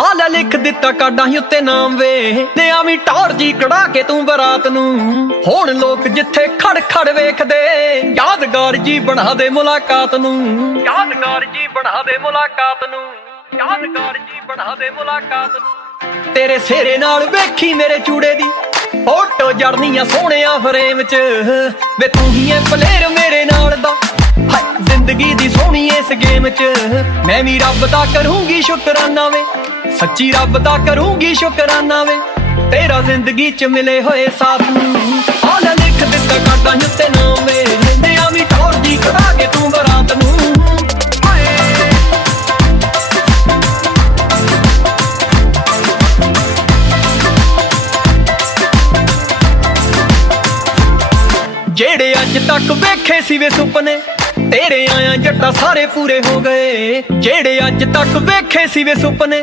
ਆਲਾ ਲਿਖ ਦਿੱਤਾ ਕਾਡਾਂ ਹੀ ਉੱਤੇ ਨਾਮ ਵੇ ਤੇ ਆਵੀਂ ਟੌਰ ਜੀ ਕਢਾ ਕੇ ਤੂੰ ਬਰਾਤ ਨੂੰ ਹੁਣ ਲੋਕ ਜਿੱਥੇ ਖੜ ਖੜ ਵੇਖਦੇ ਯਾਦਗਾਰ ਜੀ ਬਣਾ ਦੇ ਮੁਲਾਕਾਤ ਨੂੰ ਯਾਦਗਾਰ ਜੀ ਬਣਾ ਦੇ ਮੁਲਾਕਾਤ ਨੂੰ ਯਾਦਗਾਰ ਜੀ ਬਣਾ ਦੇ ਮੁਲਾਕਾਤ ਨੂੰ ਤੇਰੇ ਸਿਹਰੇ ਨਾਲ ਵੇਖੀ ਮੇਰੇ ਚੂੜੇ ਦੀ ਫੋਟੋ ਜੜਨੀਆਂ ਸੋਹਣਿਆ ਫਰੇਮ 'ਚ ਵੇ ਤੂੰ ਹੀ ਐ ਪਲੇਅਰ ਮੇਰੇ ਨਾਲ ਦਾ ਹਾਏ ਜ਼ਿੰਦਗੀ ਦੀ ਸੋਹਣੀ ਇਸ ਗੇਮ 'ਚ ਮੈਂ ਵੀ ਰੱਬ ਦਾ ਕਰੂੰਗੀ ਸ਼ੁਕਰਾਨਾ ਵੇ ਸੱਚੀ ਰੱਬ ਦਾ ਕਰੂੰਗੀ ਸ਼ੁਕਰਾਨਾ ਵੇ ਤੇਰਾ ਜ਼ਿੰਦਗੀ 'ਚ ਮਿਲੇ ਹੋਏ ਸਾਥ ਨੂੰ ਆਲਾ ਲਿਖ ਦਿੱਤਾ ਕਾਡਾਂ ਉੱਤੇ ਨਾਮ ਵੇ ਤੇ ਆਵੀਂ ਟੌਰ ਜੀ ਕਢਾ ਕੇ ਤੂੰ ਬਰਾਤ ਨੂੰ ਜਿਹੜੇ ਅੱਜ ਤੱਕ ਵੇਖੇ ਸੀ ਵੇ ਸੁਪਨੇ ਤੇਰੇ ਆਇਆ ਜੱਟਾ ਸਾਰੇ ਪੂਰੇ ਹੋ ਗਏ ਜਿਹੜੇ ਅੱਜ ਤੱਕ ਵੇਖੇ ਸੀ ਵੇ ਸੁਪਨੇ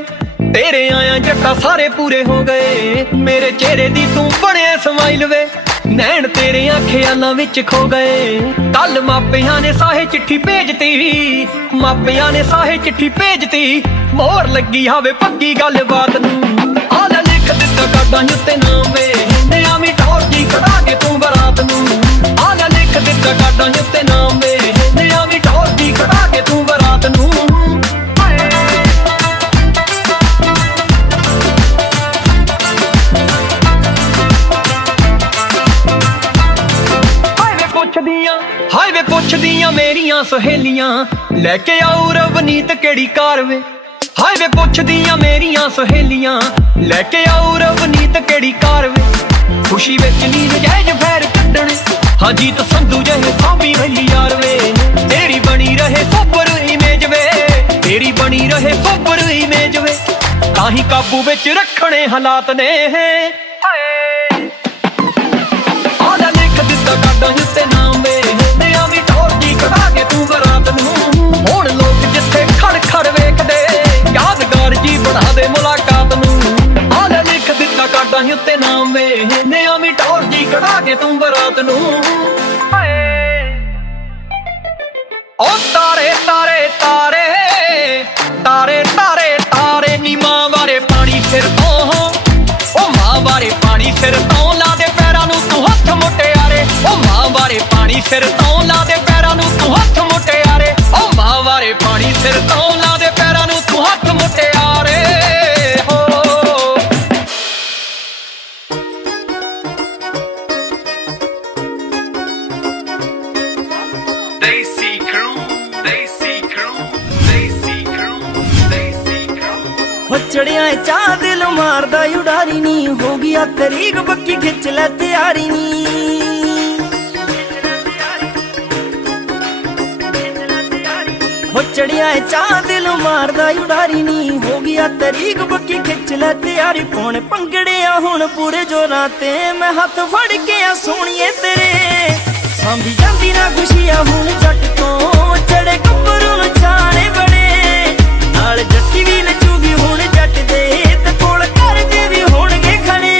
ਤੇਰੇ ਆਇਆ ਜੱਟਾ ਸਾਰੇ ਪੂਰੇ ਹੋ ਗਏ ਮੇਰੇ ਚਿਹਰੇ ਦੀ ਤੂੰ ਬਣਿਆ ਸਮਾਈਲ ਵੇ ਨੈਣ ਤੇਰੇ ਖਿਆਲਾਂ ਵਿੱਚ ਖੋ ਗਏ ਕੱਲ ਮਾਪਿਆਂ ਨੇ ਸਾਹੇ ਚਿੱਠੀ ਭੇਜਤੀ ਮਾਪਿਆਂ ਨੇ ਸਾਹੇ ਚਿੱਠੀ ਭੇਜਤੀ ਮੋਹਰ ਲੱਗੀ ਹਾਵੇ ਪੱਕੀ ਗੱਲਬਾਤ ਨੂੰ ਆਲਾ ਲਿਖ ਦਿੱਤਾ ਕਾਡਾਂ ਉੱਤੇ ਨਾਮ ਵੇ ਤੇ ਆਵੀਂ ਟੌਰ ਜੀ ਕਢਾ ਕੇ ਤੂੰ ਬਰਾਤ ਨੂੰ ਆਲਾ ਲਿਖ ਦਿੱਤਾ ਕਾਡਾਂ ਉੱਤੇ ਨਾਮ ਵੇ ਤੇ ਆਵੀਂ ਟੌਰ ਜੀ ਕਢਾ ਕੇ ਤੂੰ ਬਰਾਤ ਨੂੰ ਹਾਈਵੇ ਪੁੱਛਦੀਆਂ ਮੇਰੀਆਂ ਸਹੇਲੀਆਂ ਲੈ ਕੇ ਆਉ ਰਵਨੀਤ ਕਿਹੜੀ ਕਾਰ ਵੇ ਹਾਈਵੇ ਪੁੱਛਦੀਆਂ ਮੇਰੀਆਂ ਸਹੇਲੀਆਂ ਲੈ ਕੇ ਆਉ ਰਵਨੀਤ ਕਿਹੜੀ ਕਾਰ ਵੇ ਖੁਸ਼ੀ ਵਿੱਚ ਨੀ ਨਜਾਇਜ਼ ਫੈਰ ਕੱਢਣੇ ਹਾਂ ਜੀਤ ਸੰਧੂ ਜਿਹੇ ਸਾਂਭੀ ਵਈ ਯਾਰ ਵੇ ਤੇਰੀ ਬਣੀ ਰਹੇ ਸੋਬਰ ਇਮੇਜ ਵੇ ਤੇਰੀ ਬਣੀ ਰਹੇ ਸੋਬਰ ਇਮੇਜ ਵੇ ਤਾਂ ਹੀ ਕਾਬੂ ਵਿੱਚ ਰੱਖਣੇ ਹਾਲਾਤ ਨੇ ਹਾਏ ਆਲਾ ਲਿਖ ਦਿੱਤਾ ਕਾਡਾਂ ਉੱਤੇ ਨਾਮ ਵੇ ਤੇ ਆਵੀਂ ਟੌਰ ਜੀ ਕਢਾ ਕੇ ਤੂੰ ਬਰਾਤ ਨੂੰ ਹੁਣ ਲੋਕ ਜਿੱਥੇ ਖੜ ਖੜ ਵੇਖਦੇ ਯਾਦਗਾਰ ਜੀ ਬਣਾ ਦੇ ਮੁਲਾਕਾਤ ਨੂੰ ਆਲਾ ਲਿਖ ਦਿੱਤਾ ਕਾਡਾਂ ਉੱਤੇ ਨਾਮ ਵੇ ਤੇ ਆਵੀਂ ਟੌਰ ਜੀ ਕਢਾ ਕੇ ਤੂੰ ਬਰਾਤ ਨੂੰ ਓ ਤਾਰੇ ਤਾਰੇ ਤਾਰੇ ਤਾਰੇ ਤਾਰੇ ਤਾਰੇ ਨੀ ਮਾਂ ਬਾਰੇ ਪਾਣੀ ਸਿਰ ਤੋਂ ਓ ਮਾਂ ਬਾਰੇ ਪਾਣੀ ਸਿਰ ਤੋਂ ਲਾ ਦੇ ਪੈਰਾਂ ਨੂੰ ਤੂੰ ਹੱਥ ਮੁਟਿਆਰੇ ਓ ਮਾਂ ਬਾਰੇ ਪਾਣੀ ਸਿਰ ਤੋਂ ਲਾ ਦੇ ਪੈਰਾਂ ਨੂੰ ਤੂੰ ਹੱਥ ਮੁਟਿਆਰੇ ਓ ਮਾਂ ਬਾਰੇ ਪਾਣੀ ਸਿਰ ਤੋਂ ਲਾ ਦੇ ਪੈਰਾਂ ਨੂੰ ਤੂੰ ਹੱਥ ਮੁਟਿਆਰੇ ਹੋ Daisy Crew, Daisy Crew, Daisy Crew, Daisy Crew चढ़िया चाह दिल मारदा उडारी नी हो गया तरीक बक्की खिच ले तैयारी नी हो चढ़िया चाह दिल मारदा उडारी नी हो गया तरीक बक्की खिच ले तैयारी पौने पंगड़िया हुण पूरे जोरां ते मैं हथ फड़ के आ सोहणीए तेरे सांभी जांदी ना खुशियां हुण जट तो चढ़े कपरू नूं चाणे बड़े नाल जट्टी भी नचूगी हुण जट दे ते कोल घर दे भी होणगे खड़े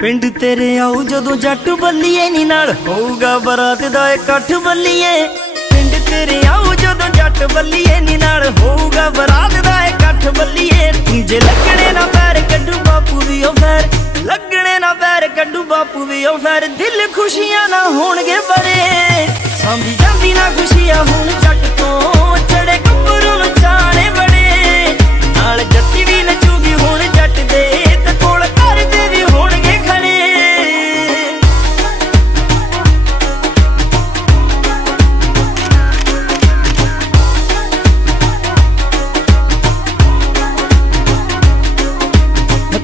पिंड तेरे आऊ जदों जट बल्लीए नी नाल होऊगा बरात दा इकट्ठ बल्लीए पिंड तेरे आऊ जदों जट बल्लीए नी नाल होऊगा बरात दा इकट्ठ बल्लीए जे लगणे ना पैर कड्डू बापू दी ओ फैर लगणे ना पैर कड्डू बापू दी ओ फैर दिल खुशियां ना होणगे बड़े सांभी जांदी ना खुशियां हुण जट तो चढ़े कपरू नूं चाणे बड़े नाल जट्टी भी नचूगी हुण जट दे ते कोल घर दे भी होणगे खड़े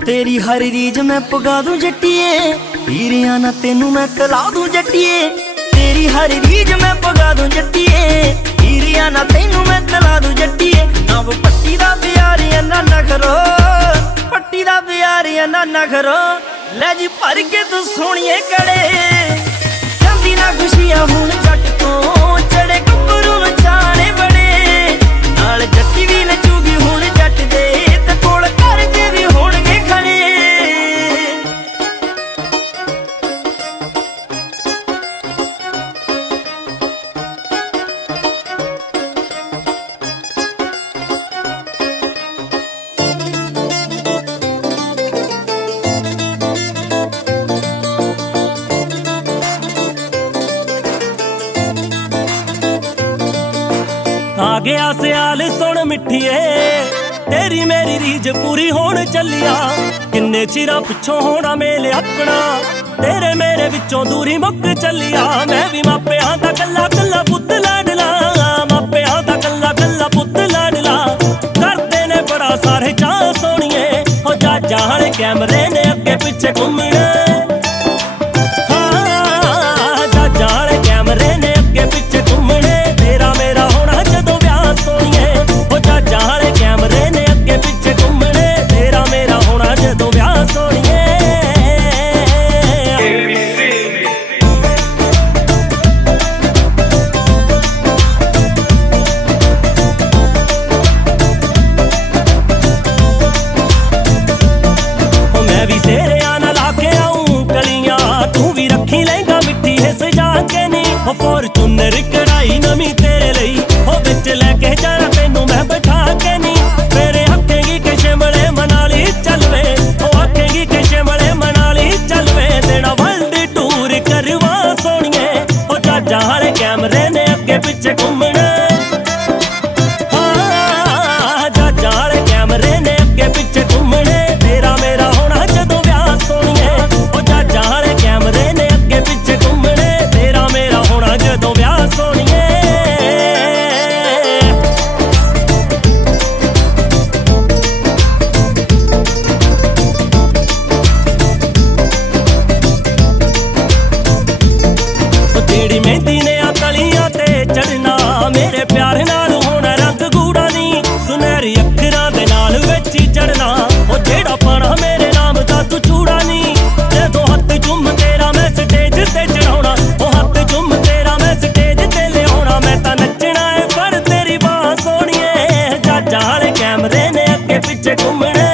तेरी हर रीज मैं पगा दूं जट्टिए हीरिया ना तेनू मैं तला दूं जट्टिए तेरी हर रीज मैं पगा दूं जट्टिए हीरिया ना तेनू मैं तला दूं जट्टिए ना वो पट्टी दा प्यारिया ना नखरो पट्टी दा प्यारिया ना नखरो ले जी भर के तू सोहणीए कड़े जांदी ना खुशियां हुण जट तो चढ़े कपरू नूं चाणे बड़े नाल जट्टी भी नचूगी हुण जट दे ते कोल घर दे भी होणगे खड़े आ गया सियाल सुन मिठिए तेरी मेरी रीज पूरी होण चलिया किन्ने चिरा पिछों होना मेले अपना तेरे मेरे विचों दूरी मुक चलिया मैं भी मापियां दा कल्ला कल्ला पुत्त लाडला मापियां दा कल्ला कल्ला पुत्त लाडला करदे ने बड़ा सारे चाह सोहणीए हो जा जाण कैमरे ने अगे पिछे घूमणे जा जाण कैमरे ने अगे पिछे घूमणे तेरा मेरा होना जदों ब्याह सोहणीए हो जा जाण कैमरे ने अगे पिछे घूमणे तेरा मेरा होना जदों ब्याह सोहणीए मैं भी सेहरिया ना लाके आऊं कलियां तू भी रखी लहंगा मिट्टी है सजा के नी हो फॉर्चूनर कढ़ाई नवी तेरे लई हो बिच लेके जाना तेनू मैं बैठा के नी मेरे आखेगी कि शिमले मनाली चलवे हो आखेगी कि शिमले मनाली चलवे तेरा वर्ल्ड टूर करवा सोहणीए हो चाचा हाले कैमरे ने अगे पिछे घूमणे चाचा हाले कैमरे ने अगे पिछे घूमणे तेरा मेरा होना जदों ब्याह सोहणीए हो चाचा हाले कैमरे ने अगे पिछे घूमणे तेरा मेरा होना जदों ब्याह सोहणीए तेरी मेहंदी ने आ तलियां ते चढ़ना मेरे प्यार नाल होना रंग गूड़ा नी सुनहरी अखरां दे नाल विच चढ़ना ओ जेड़ा पाना मेरे नाम दा तू चूड़ा नी जदों हत्थ चुम तेरा मैं स्टेज ते चढ़ाउणा ओ हत्थ चुम तेरा मैं स्टेज ते लियाउणा मैं तां नच्चना है पर तेरी बाह सोहणीए चाचा हाले कैमरे ने अगे पिछे घूमणे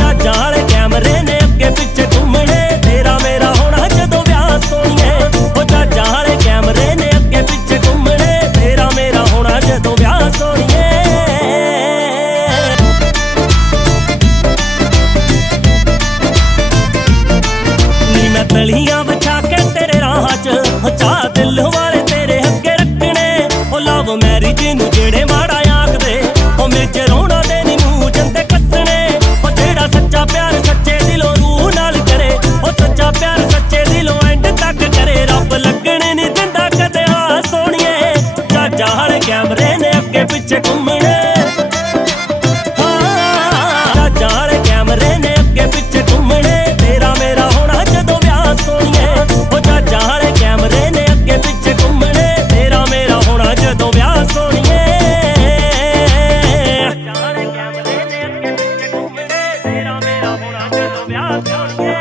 चाचा हाले कैमरे ने अगे पिछे घूमणे तेरा मेरा होना जदों ब्याह सोहणीए ओ चाचा हाले कैमरे ने अगे ਪਿੱਛੇ ਘੁੰਮਣੇ ਜੱਜਾਂ ਵਾਲੇ ਕੈਮਰੇ ਨੇ ਅੱਗੇ ਪਿੱਛੇ ਘੁੰਮਣੇ ਤੇਰਾ ਮੇਰਾ ਹੋਣਾ ਜਦੋਂ ਵਿਆਹ ਸੋਹਣੀਏ ਉਹ ਜੱਜਾਂ ਵਾਲੇ ਕੈਮਰੇ ਨੇ ਅੱਗੇ ਪਿੱਛੇ ਘੁੰਮਣੇ ਤੇਰਾ ਮੇਰਾ ਹੋਣਾ ਜਦੋਂ ਵਿਆਹ ਸੋਹਣੀਏ ਜੱਜਾਂ ਵਾਲੇ ਕੈਮਰੇ ਨੇ ਅੱਗੇ ਪਿੱਛੇ ਘੁੰਮਣੇ ਤੇਰਾ ਮੇਰਾ ਹੋਣਾ ਜਦੋਂ ਵਿਆਹ ਸੋਹਣੀਏ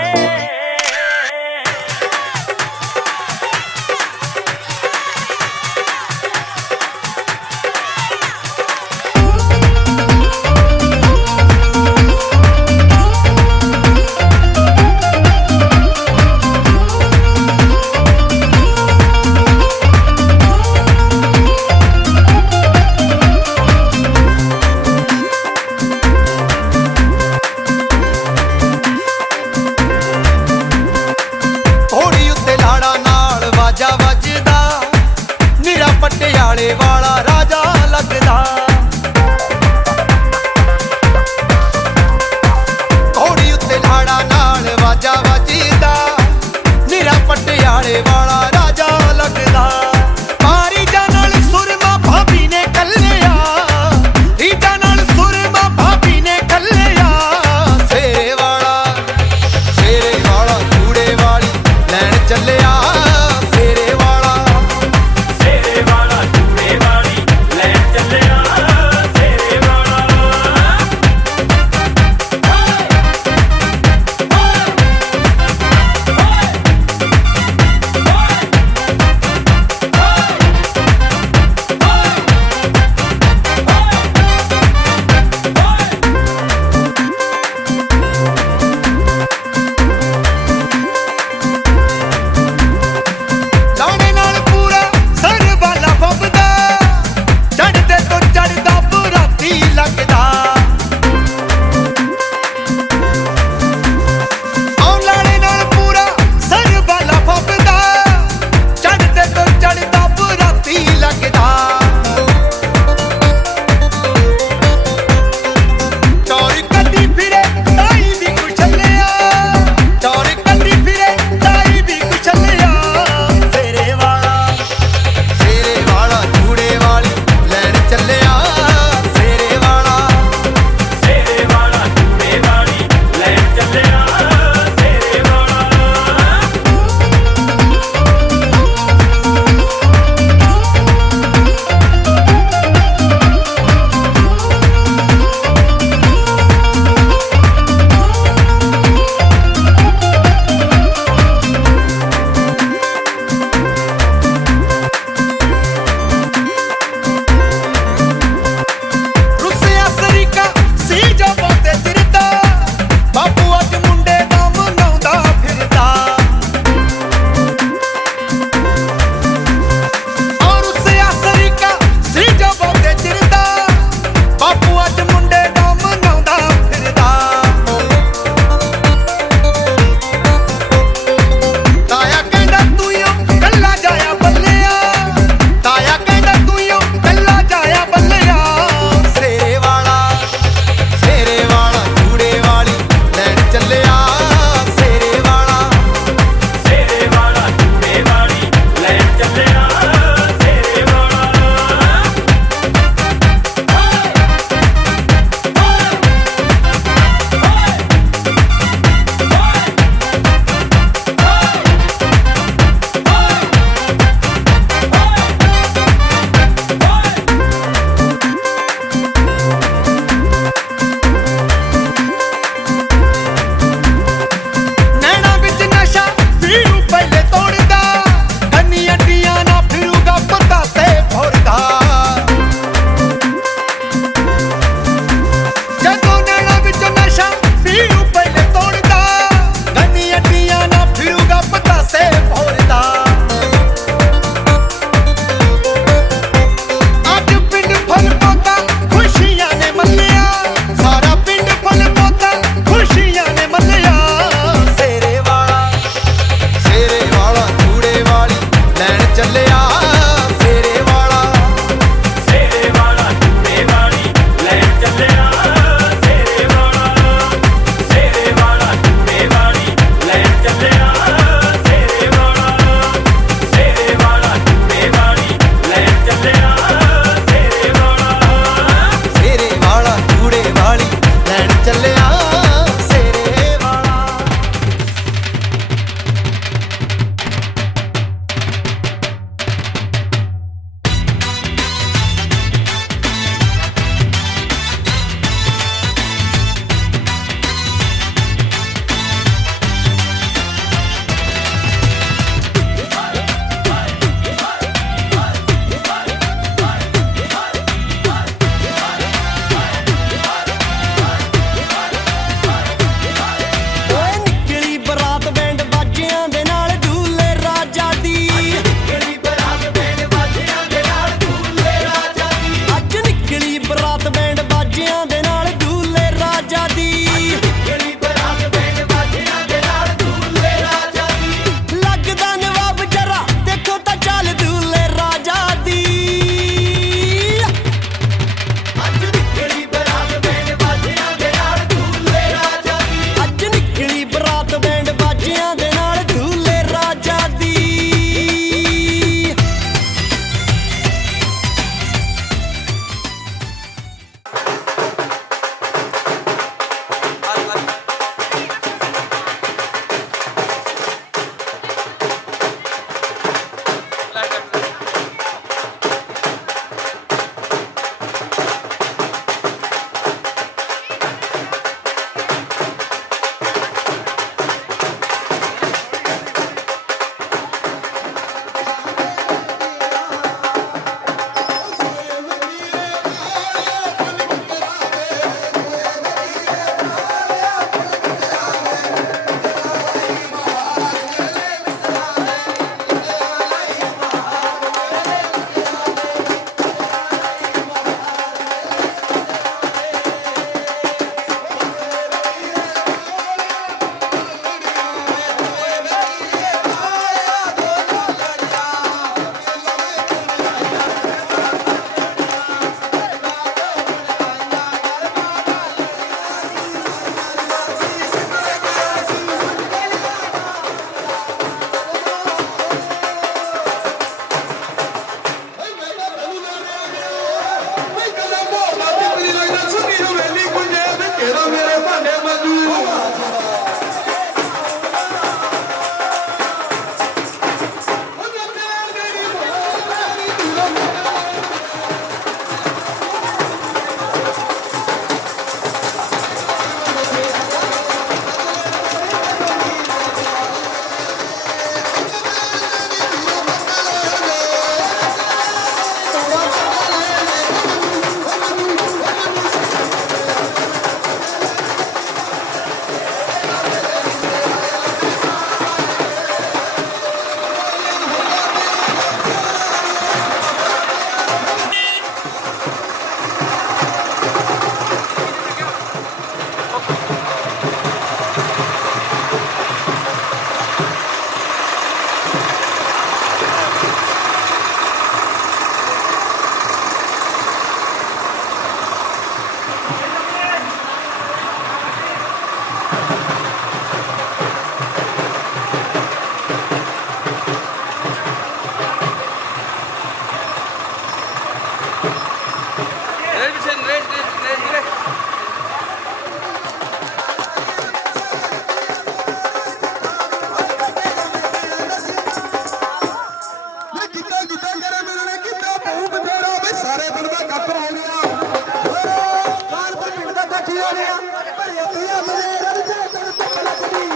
ਲਿਆ ਭਰਿਆ ਪਿਆ ਮੇਰੇ ਰਬ ਦੇ ਤਨ ਤੱਕ ਲੱਗਦੀ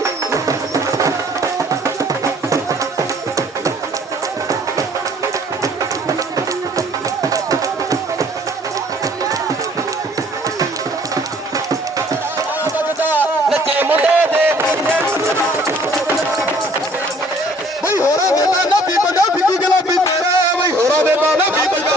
ਨੱਚੇ ਮੁੰਡੇ ਦੇ ਬਈ ਹੋਰਾ ਵੇਲਾ ਨਾ ਵੀ ਬੰਦਾ ਫਿੱਕੀ ਗੁਲਾਬੀ ਤੇਰਾ ਬਈ ਹੋਰਾ ਵੇਲਾ ਨਾ ਵੀ ਬੰਦਾ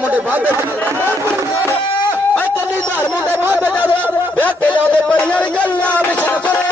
ਮੁੰਡੇ ਬਾਅਦ ਕੱਲੀਦਾਰ ਮੁੰਡੇ ਬਾਅਦ ਜਦੋਂ ਵਿਆਹ ਕੇ ਲਿਆਉਂਦੇ ਪਰੀਆਂ ਦੀ ਗੱਲਾਂ ਵਿਸ਼ਾ ਕਰੇ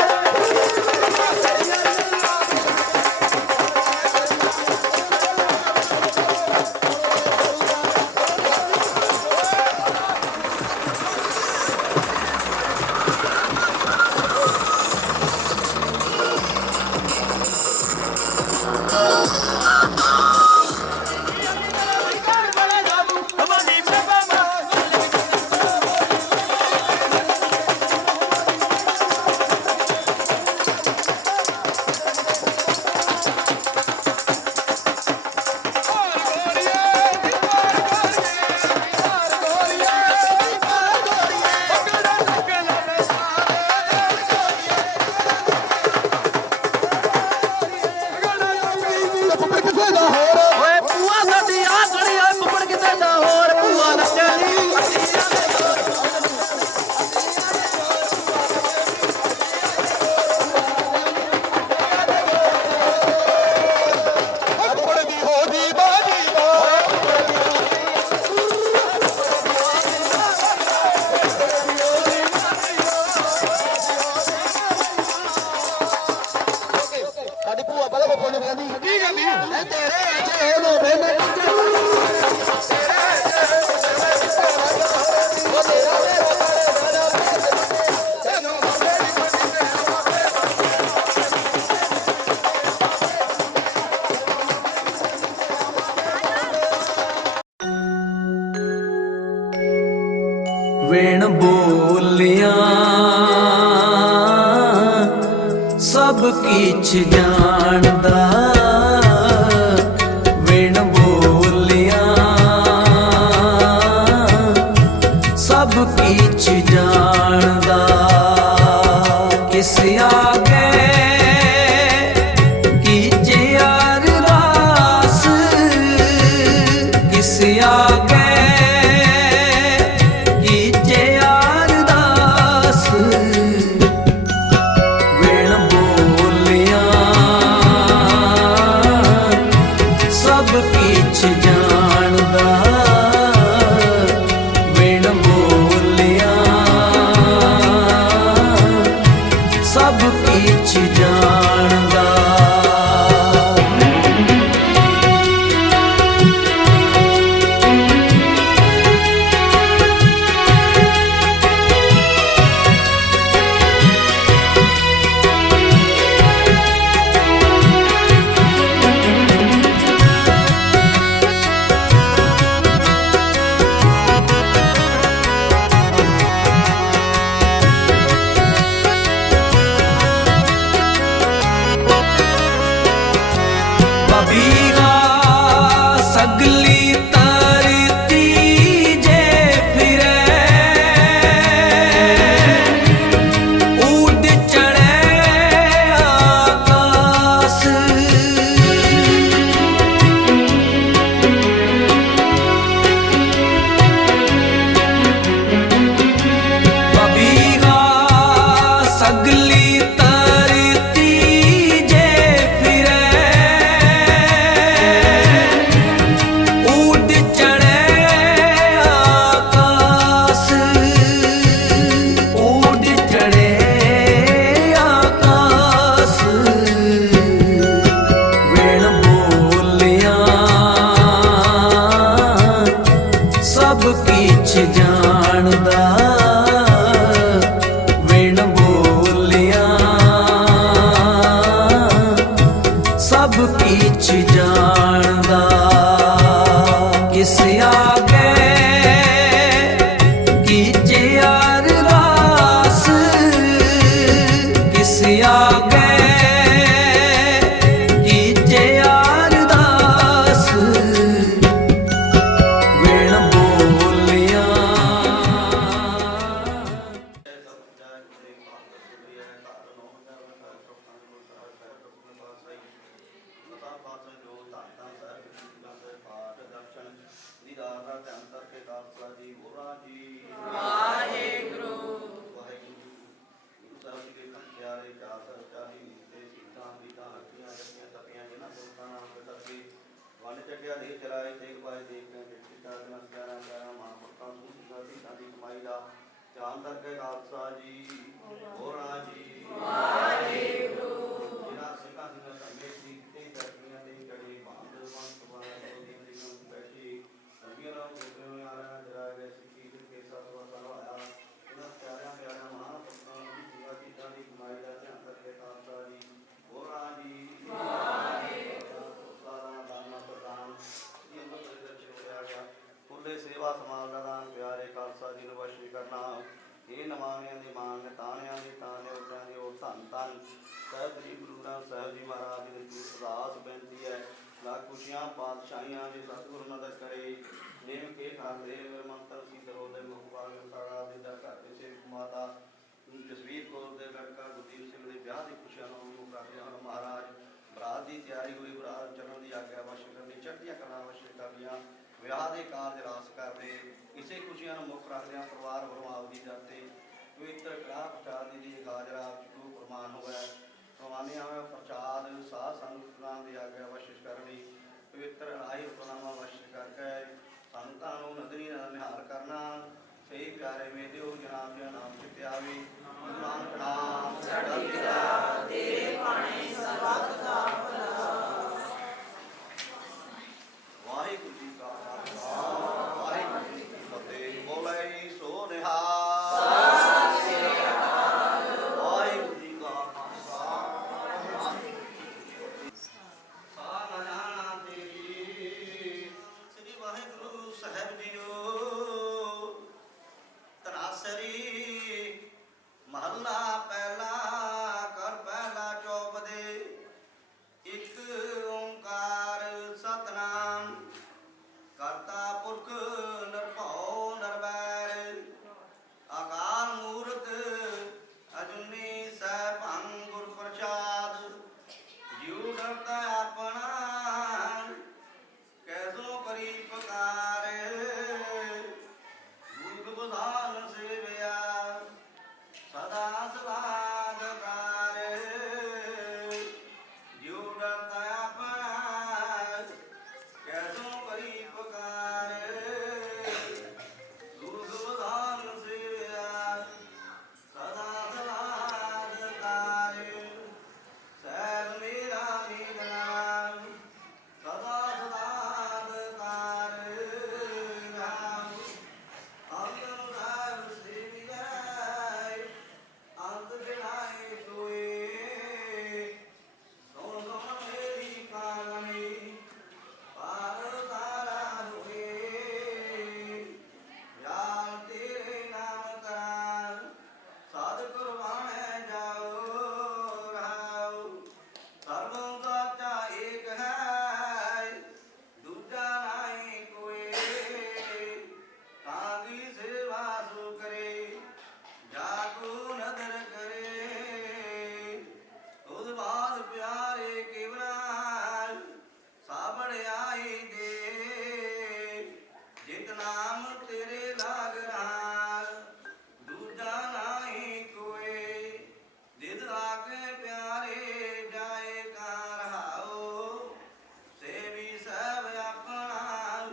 ਵੇਣ ਬੋਲਿਆ ਸਭ ਕਿਛ ਜਾਣਦਾ ਵੇਣ ਬੋਲਿਆ ਸਭ ਕਿਛ ਜਾਣਦਾ ਕਿਸ ਆਗੇ ਕੀਜੇ ਯਾਰ ਰਾਸ ਕਿਸ ਆਗੇ किस आगे कीजिए ਧਿਆਨ ਕਰਕੇ ਖਾਲਸਾ ਜੀ ਹੋਰਾਂ ਜੀ ਵਾਹਿਗੁਰੂ ਵਾਹਿਗੁਰੂ ਗੁਰੂ ਸਾਹਿਬ ਜੀ ਦੇ ਪਿਆਰੇ 440 ਦੇ ਸਿੱਧਾਂ ਵਿਧਾਂ ਹੱਕੀਆਂ ਜੱਗੀਆਂ ਤਪੀਆਂ ਜਿਨ੍ਹਾਂ ਦੋਸਤਾਂ ਨਾਮ ਕਰਕੇ ਵੰਡ ਚੱਕਿਆ ਦੇ ਚਲਾਏ ਦੇਖ ਪਾਏ ਦੇਖ ਕੇ ਦਿੱਤਾ ਨਮਸਕਾਰਾਂ ਕਰਾਂ ਮਹਾਂਪੁਰਖਾਂ ਨੂੰ ਸਿੱਧਾਂ ਦੀ ਕਮਾਈ ਦਾ ਧਿਆਨ ਕਰਕੇ ਖਾਲਸਾ ਜੀ ਹੋਰਾਂ ਜੀ ਵਾਹਿਗੁਰੂ ਜਿਨ੍ਹਾਂ ਸਿੰਘਾਂ ਸਿੰਘਾਂ ਸੰਗੇ ਸੀ ਤੇ ਕਰਨੀਆਂ ਦੇ ਕੜੇ ਬਾਂਧ ਮੰਤ ਵਾਲਾ ਦੀ ਨੂੰ ਬੈਠੀ ਅੰਬੀਆਂ ਨਾਲ ਜੁੜੇ ਹੋਏ ਆ ਰਹੇ ਜਰਾ ਗਏ ਸਿੱਖੀ ਕੇ ਸਭ ਵਸਾ ਹੋਇਆ ਇਹਨਾਂ ਪਿਆਰਿਆਂ ਪਿਆਰਿਆਂ ਮਹਾਂਪੁਰਖਾਂ ਨੂੰ ਸਿੱਧਾਂ ਦੀ ਕਮਾਈ ਦਾ ਧਿਆਨ ਕਰਕੇ ਖਾਲਸਾ ਜੀ ਹੋਰਾਂ ਜੀ ਖੁੱਲੇ ਸੇਵਾ ਸਮਾਜ ਦਾ ਦਾਨ ਪਿਆਰੇ ਖਾਲਸਾ ਜੀ ਨੂੰ ਵਸ਼ੀ ਕਰਨਾ ਇਹ ਨਵਾਣਿਆਂ ਦੀ ਮਾਨ ਨੇ ਤਾਣਿਆਂ ਦੀ ਤਾਣੇ ਉੱਟਿਆਂ ਦੀ ਉਹ ਧੰਨ ਧੰਨ ਸਾਹਿਬ ਜੀ ਗੁਰੂ ਗ੍ਰੰਥ ਸਾਹਿਬ ਜੀ ਮਹਾਰਾਜ ਜੀ ਦੀ ਅਰਦਾਸ ਬੇਨਤੀ ਹੈ ਲੱਖ ਖੁਸ਼ੀਆਂ ਪਾਤਸ਼ਾਹੀਆਂ ਦੇ ਸਤਿਗੁਰ ਮਦਦ ਕਰੇ ਨੇਮ ਕੇ ਖਾਂਦੇ ਮੇਰੇ ਮੰਤਰ ਸੀ ਕਰੋ ਦੇ ਮੁਖਵਾਲ ਸਾਰਾ ਦੇ ਦਰ ਘਰ ਦੇ ਮਾਤਾ ਜਸਵੀਰ ਕੌਰ ਦੇ ਲੜਕਾ ਗੁਰਦੀਪ ਸਿੰਘ ਦੇ ਵਿਆਹ ਦੀ ਖੁਸ਼ੀਆਂ ਨੂੰ ਕਰਦੇ ਹਨ ਮਹਾਰਾਜ ਬਰਾਤ ਦੀ ਤਿਆਰੀ ਹੋਈ ਬਰਾਤ ਚੱਲਣ ਦੀ ਆਗਿਆ ਵਸ਼ ਕਰਨੀ ਚੜ੍ਹਦੀਆਂ ਕਲਾਂ ਵਸ਼ ਕਰਨੀਆਂ ਵਿਆਹ ਦੇ ਕਾਰਜ ਰਾਸ ਕਰਦੇ ਇਸੇ ਖੁਸ਼ੀਆਂ ਨੂੰ ਮੁੱਖ ਰੱਖਦਿਆਂ ਪਰਿਵਾਰ ਵੱਲੋਂ ਆਪਦੀ ਜਾਤੇ ਪਵਿੱਤਰ ਕੜਾਹ ਪ੍ਰਸ਼ਾਦ ਦੀ ਹਾਜ਼ਰਾ ਚੁੱਕੂ ਪ੍ਰਮਾਨ ਹੋਇਆ ਪ੍ਰਵਾਨਿਆ ਹੋਇਆ ਪ੍ਰਸ਼ਾਦ ਸਾਧ ਸੰਗਤਾਂ ਦੀ ਆਗਿਆ ਵਸ਼ਿਸ਼ ਕਰਨੀ ਪਵਿੱਤਰ ਰਾਹੀ ਹੁਕਮਾਂ ਵਸ਼ਿਸ਼ ਕਰਕੇ ਸੰਤਾਂ ਨੂੰ ਨਦਰੀ ਨਾਲ ਨਿਹਾਲ ਕਰਨਾ ਸਹੀ ਪਿਆਰੇ ਮੇਦਿਓ ਜਨਾਬ ਜੀ ਨਾਮ ਚਿੱਤੇ ਆਵੇ ਗੁਰੂ ਨਾਨਕ ਨਾਮ ਚੜ੍ਹਦੀ ਕਲਾ ਤੇਰੇ ਬਾਣੇ ਸਰਬੱਤ ਦਾ ਭਲਾ ਵਾਹਿਗੁਰੂ ਜੀ ਕਾ ਖਾਲਸਾ ਵਾਹਿਗੁਰੂ ਜੀ ਕੀ ਫਤਿਹ ਬੋਲੇ ਸੋ ਨਿਹਾਲ ਸਤਿ ਸ੍ਰੀ ਅਕਾਲ ਵਾਹਿਗੁਰੂ ਜੀ ਕਾ ਖਾਲਸਾ ਸਾਨਾ ਜਾਣਾ ਤੇਰੀ ਸ੍ਰੀ ਵਾਹਿਗੁਰੂ ਸਾਹਿਬ ਜੀਓ ਤਨਾਸਰੀ ਮਹੱਲਾ ਪਹਿਲਾ ਕਰ ਪਹਿਲਾ ਚੌਪ ਦੇ ਇੱਕ ਓੰਕਾਰ ਸਤਨਾਮ ਕਰਤਾ ਪੁਰਖ ਨਿਰਭਉ ਨਿਰਵੈਰ ਅਕਾਲ ਮੂਰਤ ਅਜੂਨੀ ਸੈਭੰ ਗੁਰ ਪ੍ਰਸਾਦ ਜਿਉ ਡਰਤਾ ਆਪਣਾ ਕੈਸੋ ਕਰੀ ਪੁਕਾਰ ਗੁਰ ਬੁਧਾਨ ਸੇਵਿਆ ਸਦਾ ਸਵਾਦ ਕਾਰ ਜਿਉ ਡਰਤਾ ਆਪਣਾ ਕੈਸੋ ਕਰੀ ਪੁਕਾਰ ਗੁਰ ਬੁਧਾਨ ਸੇਵਿਆ ਸਦਾ ਸਵਾਦ ਕਾਰ ਸੈਲ ਮੇਰਾ ਮੇਘਨਾਮ ਸਦਾ ਸਵਾਦ ਕਾਰ ਰਾਮ ਅੰਗਨ ਸਾਹਿਬ ਸੇਵਿਆ ਅੰਤ ਬਿਨਾਏ ਸੋਏ ਸੋਨ ਸੋਨ ਮੇਰੀ ਕਾਲਣੀ ਪਾਰ ਤਾਰਾ ਹੋਏ ਯਾਰ ਤੇਰੇ ਨਾਮ ਕਰਾਂ ਸਾਧ ਕੁਰਬਾਨ ਜਾਓ ਰਹਾਉ ਸਰਬੰ ਸਾਚਾ ਏਕ ਹੈ ਦੂਜਾ ਨਾਹੀ ਕੋਏ ਤਾਂ ਕੀ ਸੇਵਾ ਸੋ ਕਰੇ ਜਾਗੋ ਨਦਰ ਕਰੇ ਤੁਧ ਬਾਦ ਪਿਆਰੇ ਕੇਵਨਾ ਸਾਬੜ ਆਈ ਦੇ ਜਿਤ ਨਾਮ ਤੇਰੇ ਲਾਗ ਰਹਾ ਦੂਜਾ ਨਾਹੀ ਕੋਏ ਜਿਤ ਆਗੇ ਪਿਆਰੇ ਜਾਏ ਕਾ ਰਹਾਓ ਸੇਵੀ ਸਭ ਆਪਣਾ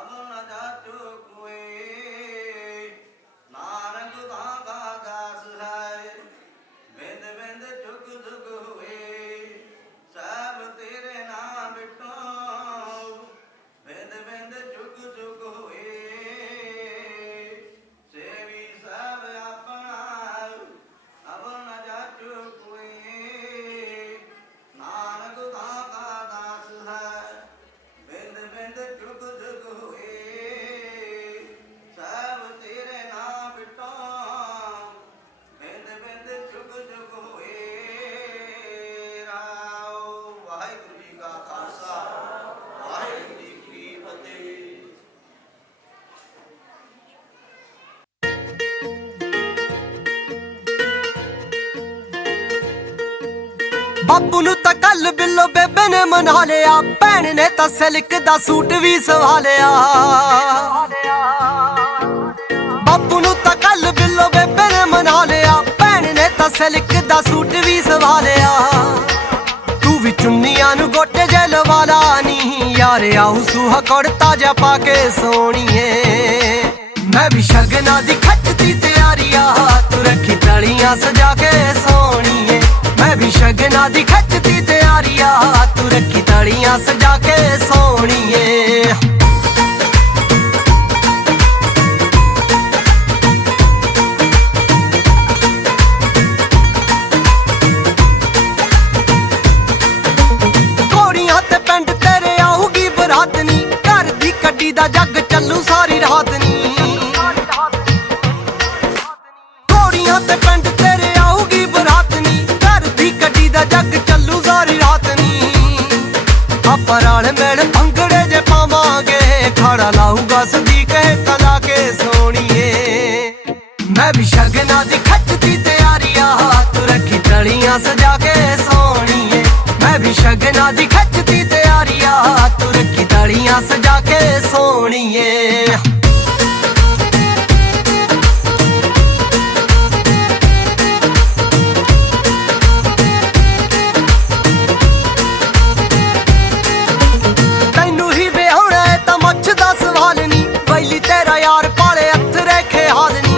ਅਮਨ ਜਾਚੋ ਕੋਏ ਨਾਨਕ ਦਾ ਦਾਸ ਹੈ ਬਿੰਦ ਬਿੰਦ ਚੁਗ ਚੁਗ ਹੋਏ ਸਭ ਤੇਰੇ ਨਾਮ ਬਿਟੋ ਬਿੰਦ ਬਿੰਦ ਚੁਗ ਚੁਗ ਹੋਏ ਸੇਵੀ ਸਭ ਆਪਣਾ ਅਵਨ ਜਾਚੋ ਕੋਏ ਨਾਨਕ ਦਾ ਦਾਸ ਹੈ ਬਿੰਦ ਬਿੰਦ ਚੁਗ ਚੁਗ ਹੋਏ ਸਭ ਤੇਰੇ ਨਾਮ ਬਿਟੋ ਬਿੰਦ ਬਿੰਦ ਚੁਗ ਚੁਗ ਹੋਏ ਰਾਉ ਵਾਹਿਗੁਰੂ ਜੀ ਕਾ ਖਾਲਸਾ ਵਾਹਿਗੁਰੂ ਜੀ ਕੀ ਫਤਿਹ ਬਾਪੂ ਨੂੰ ਤਾਂ ਕੱਲ ਬਿੱਲੋ ਬੇਬੇ ਨੇ ਮਨਾ ਲਿਆ ਭੈਣ ਭੈਣ ਨੇ ਤਾਂ ਸਿਲਕ ਦਾ ਸੂਟ ਵੀ ਸਵਾ ਲਿਆ ਬਾਪੂ ਨੂੰ ਤਾਂ ਕੱਲ ਬਿੱਲੋ ਬੇਬੇ ਨੇ ਮਨਾ ਲਿਆ ਭੈਣ ਨੇ ਤਾਂ ਸਿਲਕ ਦਾ ਸੂਟ ਵੀ ਸਵਾ ਲਿਆ ਤੂੰ ਵੀ ਚੁੰਨੀਆਂ ਨੂੰ ਗੋਟੇ ਜੇ ਲਵਾ ਲਾ ਨੀ ਯਾਰ ਆਉ ਸੁਹਾ ਕੁੜਤਾ ਜਾ ਪਾ ਕੇ ਸੋਣੀਏ ਮੈਂ ਵੀ ਸ਼ਗਨਾਂ ਦੀ ਖੱਚਦੀ ਤਿਆਰੀਆਂ ਤੂੰ ਰੱਖੀ ਤਲੀਆਂ ਸਜਾ ਕੇ ਸੋਣੀਏ ਮੈਂ ਵੀ ਸ਼ਗਨਾਂ ਦੀ ਖੱਚਦੀ ਤਿਆਰੀਆਂ ਤੂੰ ਰੱਖੀ ਤਲੀਆਂ ਸਜਾ ਕੇ ਸੋਣੀਏ ਘੋੜੀਆਂ ਤੇ ਪਿੰਡ ਤੇਰੇ ਆਊਗੀ ਬਰਾਤ ਨੀ ਘਰ ਦੀ ਕੱਢੀ ਦਾ ਜੱਗ ਚੱਲੂ ਸਾਰੀ ਰਾਤ ਨੀ ਘੋੜੀਆਂ ਤੇ ਪਿੰਡ ਤੇਰੇ ਆਊਗੀ ਬਰਾਤ ਨੀ ਘਰ ਦੀ ਕੱਢੀ ਦਾ ਜੱਗ ਚੱਲੂ ਸਾਰੀ ਰਾਤ ਨੀ ਆਪਾਂ ਨਾਲ ਮਿਲ ਭੰਗੜੇ ਜੇ ਪਾਵਾਂਗੇ ਖਾੜਾ ਲਾਊਗਾ ਸਦੀਕ ਕਲਾ ਕੇ ਸੋਣੀਏ ਮੈਂ ਵੀ ਸ਼ਗਨਾਂ ਦੀ ਖੱਚਦੀ ਤਿਆਰੀਆਂ ਤੂੰ ਰੱਖੀ ਤਲੀਆਂ ਸਜਾ ਕੇ ਸੋਣੀਏ ਮੈਂ ਵੀ ਸ਼ਗਨਾਂ ਦੀ ਖੱਚਦੀ ਤਿਆਰੀਆਂ ਤੂੰ ਰੱਖੀ ਤਲੀਆਂ ਸਜਾ ਕੇ ਸੋਣੀਏ ਤੈਨੂੰ ਹੀ ਵਿਆਹੁਣਾ ਏ ਤਾਂ ਮੁੱਛ ਦਾ ਸਵਾਲ ਨੀ ਵੈਲੀ ਤੇਰਾ ਯਾਰ ਪਾਲੇ ਅੱਥਰੇ ਖਿਆਲ ਨੀ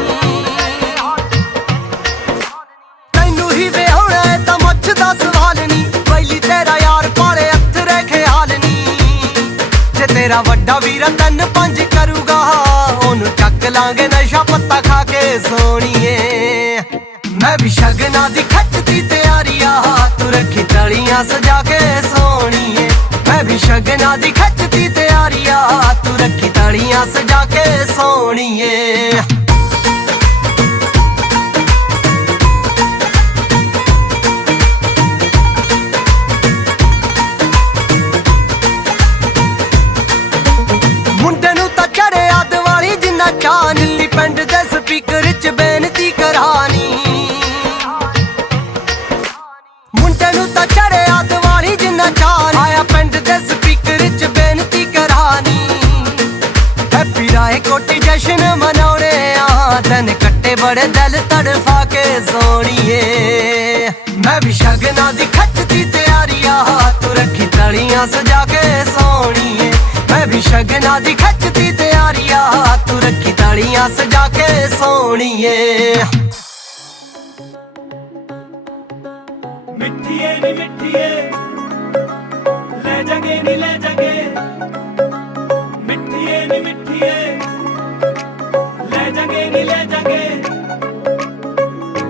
ਤੈਨੂੰ ਹੀ ਵਿਆਹੁਣਾ ਏ ਤਾਂ ਮੁੱਛ ਦਾ ਸਵਾਲ ਨੀ ਵੈਲੀ ਤੇਰਾ ਯਾਰ ਪਾਲੇ ਅੱਥਰੇ ਖਿਆਲ ਨੀ ਜੇ ਤੇਰਾ ਵੱਡਾ ਵੀਰ 3-5 ਕਰੂਗਾ ਉਹਨੂੰ ਚੱਕ ਲਾਂਗੇ ਨਸ਼ਾ ਪੱਤਾ ਖਾ ਕੇ ਸੋਣੀਏ ਮੈਂ ਵੀ ਸ਼ਗਨਾਂ ਦੀ ਖੱਚਦੀ ਤਿਆਰੀਆਂ ਤੂੰ ਰੱਖੀ ਤਲੀਆਂ ਸਜਾ ਕੇ ਸੋਣੀਏ ਮੈਂ ਵੀ ਸ਼ਗਨਾਂ ਦੀ ਖੱਚਦੀ ਤਿਆਰੀਆਂ ਤੂੰ ਰੱਖੀ ਤਲੀਆਂ ਸਜਾ ਕੇ ਸੋਣੀਏ ਮੁੰਡੇ ਨੂੰ ਤਾਂ ਚੜਿਆ ਦਿਵਾਲੀ ਜਿੰਨਾ ਚਾਅ ਨੀ ਪਿੰਡ ਦੇ ਸਪੀਕਰ 'ਚ ਬੇਨਤੀ ਕਰਾਨੀ ਮੁੰਡੇ ਨੂੰ ਤਾਂ ਚੜਿਆ ਦਿਵਾਲੀ ਜਿੰਨਾ ਚਾਅ ਆਇਆ ਪਿੰਡ ਦੇ ਸਪੀਕਰ 'ਚ ਬੇਨਤੀ ਕਰਾਨੀ ਹੈਪੀ ਰਾਏ ਕੋਟੀ ਜਸ਼ਨ ਮਨਾਉਣੇ ਆ ਦਿਨ ਕੱਟੇ ਬੜੇ ਦਿਲ ਤੜਫਾ ਕੇ ਸੋਣੀਏ ਮੈਂ ਵੀ ਸ਼ਗਨਾਂ ਦੀ ਖੱਚਦੀ ਤਿਆਰੀਆਂ ਤੂੰ ਰੱਖੀ ਤਲੀਆਂ ਸਜਾ ਕੇ ਸੋਣੀਏ ਮੈਂ ਵੀ ਸ਼ਗਨਾਂ ਦੀ ਖੱਚਦੀ ਤਿਆਰੀਆਂ ਤੂੰ ਰੱਖੀ ਤਲੀਆਂ ਸਜਾ ਕੇ ਸੋਣੀਏ ਮਿੱਠੀਏ ਨੀ ਮਿੱਠੀਏ ਲੈ ਜਾਗੇ ਨੀ ਲੈ ਜਾਗੇ ਮਿੱਠੀਏ ਨੀ ਮਿੱਠੀਏ ਲੈ ਜਾਗੇ ਨੀ ਲੈ ਜਾਗੇ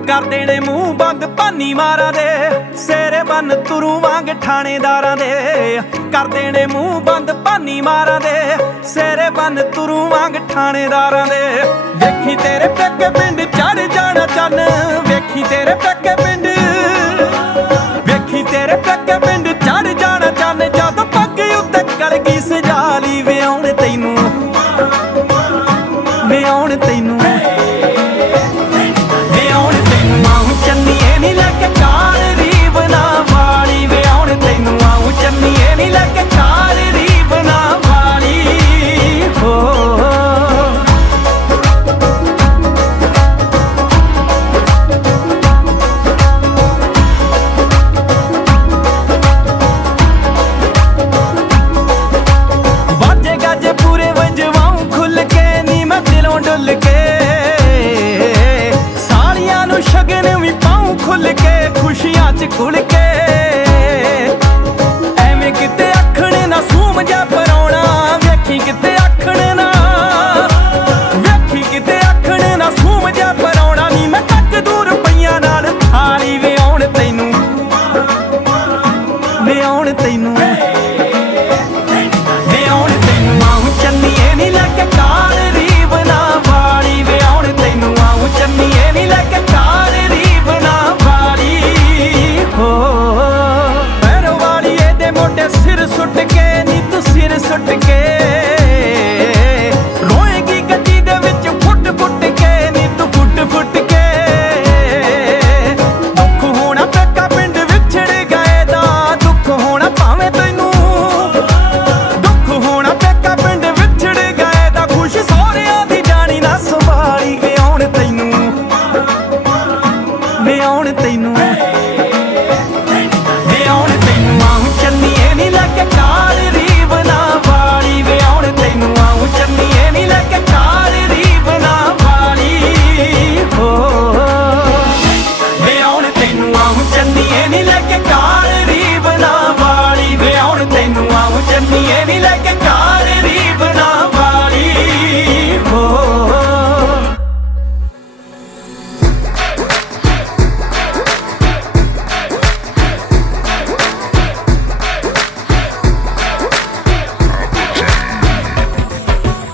ਕਰ ਦੇਣੇ ਮੂੰਹ ਬੰਦ ਭਾਨੀ ਮਾਰਾਂ ਦੇ ਸੇਰੇ ਬੰਨ ਤੁਰੂ ਵਾਂਗ ਥਾਣੇਦਾਰਾਂ ਦੇ ਕਰ ਦੇਣੇ ਮੂੰਹ ਬੰਦ ਭਾਨੀ ਮਾਰਾਂ ਦੇ ਸੇਰੇ ਬੰਨ ਤੁਰੂ ਵਾਂਗ ਥਾਣੇਦਾਰਾਂ ਦੇ ਵੇਖੀ ਤੇਰੇ ਪੇਕੇ ਪਿੰਡ ਚੜ ਜਾਣਾ ਚੰਨ ਵੇਖੀ ਤੇਰੇ ਪੇਕੇ ਪਿੰਡ ਵੇਖੀ ਤੇਰੇ ਪੇਕੇ ਪਿੰਡ ਚੜ ਜਾਣਾ ਚੰਨ ਜਦੋਂ ਪੱਗ ਉੱਤੇ ਕਰ ਗਈ ਸਜਾਲੀ ਵਿਆਉਣ ਤੈਨੂੰ ਵਿਆਉਣ ਤੈਨੂੰ ਵਿਆਉਣ ਤੈਨੂੰ ਆਉਂ ਚੰਨੀਏ ਨੀ ਲੈ ਕੇ ਕਾਰ ਰੀਬ ਨਾ ਵਾਲੀ ਵਿਆਉਣ ਤੈਨੂੰ ਆਉਂ ਚੰਨੀਏ ਨੀ ਲੈ ਕੇ ਕਾਰ ਰੀਬ ਨਾ ਵਾਲੀ ਹੋ ਨੀ ਲੈ ਕੇ ਕਾਰ ਰੀਬਨਾਂ ਵਾਲੀ ਹੋ।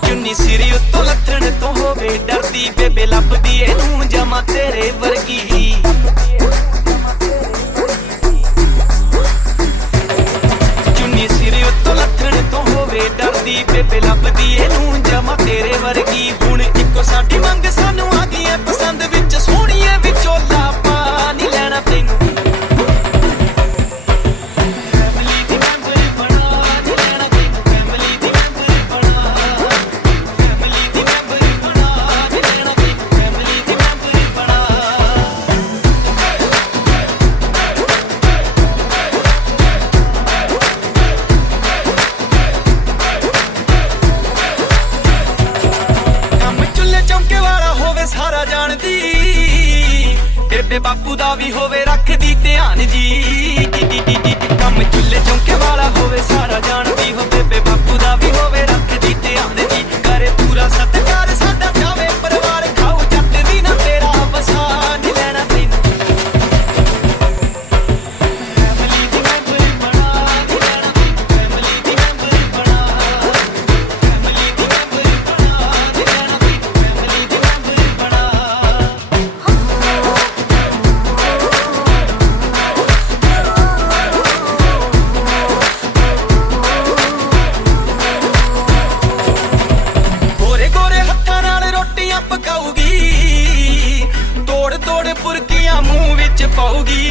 ਚੁੰਨੀ ਸਿਰ ਉੱਤੋਂ ਲੱਥਣ ਤੋਂ ਹੋਵੇ ਡਰਦੀ ਬੇਬੇ ਲੱਭਦੀ ਇਹਨੂੰ ਜਮਾ ਤੇਰੇ ਵਰਗੀ। ਚੁੰਨੀ ਸਿਰ ਉੱਤੋਂ ਲੱਥਣ ਤੋਂ ਹੋਵੇ ਡਰਦੀ ਬੇਬੇ ਲੱਭਦੀ ਇਹਨੂੰ ਜਮਾ ਤੇਰੇ ਵਰਗੀ। ਹੁਣ ਇੱਕੋ ਸਾਡੀ ਮੰਗ ਸਾਨੂੰ ਆ ਗਈ ਐ ਪਸੰਦ ਵਿੱਚ ਸੋਹਣੀਏ ਵਿਚੋਲਾ ਪਾ ਨੀ ਲੈਣਾ ਤੈਨੂੰ। ਫੈਮਿਲੀ ਦੀ ਮੈਂਬਰ ਬਣਾ ਨੀ ਲੈਣਾ ਤੈਨੂੰ। ਫੈਮਿਲੀ ਦੀ ਮੈਂਬਰ ਬਣਾ। ਫੈਮਿਲੀ ਦੀ ਮੈਂਬਰ ਬਣਾ ਨੀ ਲੈਣਾ ਤੈਨੂੰ। ਫੈਮਿਲੀ ਦੀ ਮੈਂਬਰ ਬਣਾ। ਕੰਮ ਚੁੱਲ੍ਹੇ ਚੌਂਕੇ ਵਾਲਾ ਹੋਵੇ ਸਾਰਾ ਜਾਣਦੀ ਬੇਬੇ ਬਾਪੂ ਦਾ ਵੀ ਹੋਵੇ ਰੱਖਦੀ ਧਿਆਨ ਜੀ। ਕੰਮ ਚੁੱਲ੍ਹੇ ਚੌਂਕੇ ਵਾਲਾ ਹੋਵੇ ਸਾਰਾ ਜਾਣਦੀ ਹੋ ਬੇਬੇ ਬਾਪੂ ਦਾ ਵੀ ਹੋਵੇ ਰੱਖਦੀ ਧਿਆਨ ਜੀ। ਕਰੇ ਪੂਰਾ ਸਤਿਕਾਰ ਸਾਡਾ ਜਾਵੇ ਪਰਿਵਾਰ ਖਾਓ ਜੱਟ ਦੀ ਨਾ ਤੇਰਾ ਵਸਾ ਨੀ ਲੈਣਾ ਤੈਨੂੰ। ਫੈਮਿਲੀ ਦੀ ਮੈਂਬਰ ਬਣਾ ਨੀ ਲੈਣਾ ਤੈਨੂੰ। ਫੈਮਿਲੀ ਦੀ ਮੈਂਬਰ ਬਣਾ। ਫੈਮਿਲੀ ਦੀ ਮੈਂਬਰ ਬਣਾ ਨੀ ਲੈਣਾ ਤੈਨੂੰ। ਫੈਮਿਲੀ ਦੀ ਮੈਂਬਰ ਬਣਾ। ਗੋਰੇ ਗੋਰੇ ਹੱਥਾਂ ਨਾਲ ਰੋਟੀਆਂ ਪਕਾਉਗੀ ਤੋੜ ਤੋੜ ਪੁਰਕੀਆਂ ਮੂੰਹ ਵਿੱਚ ਪਾਉਗੀ।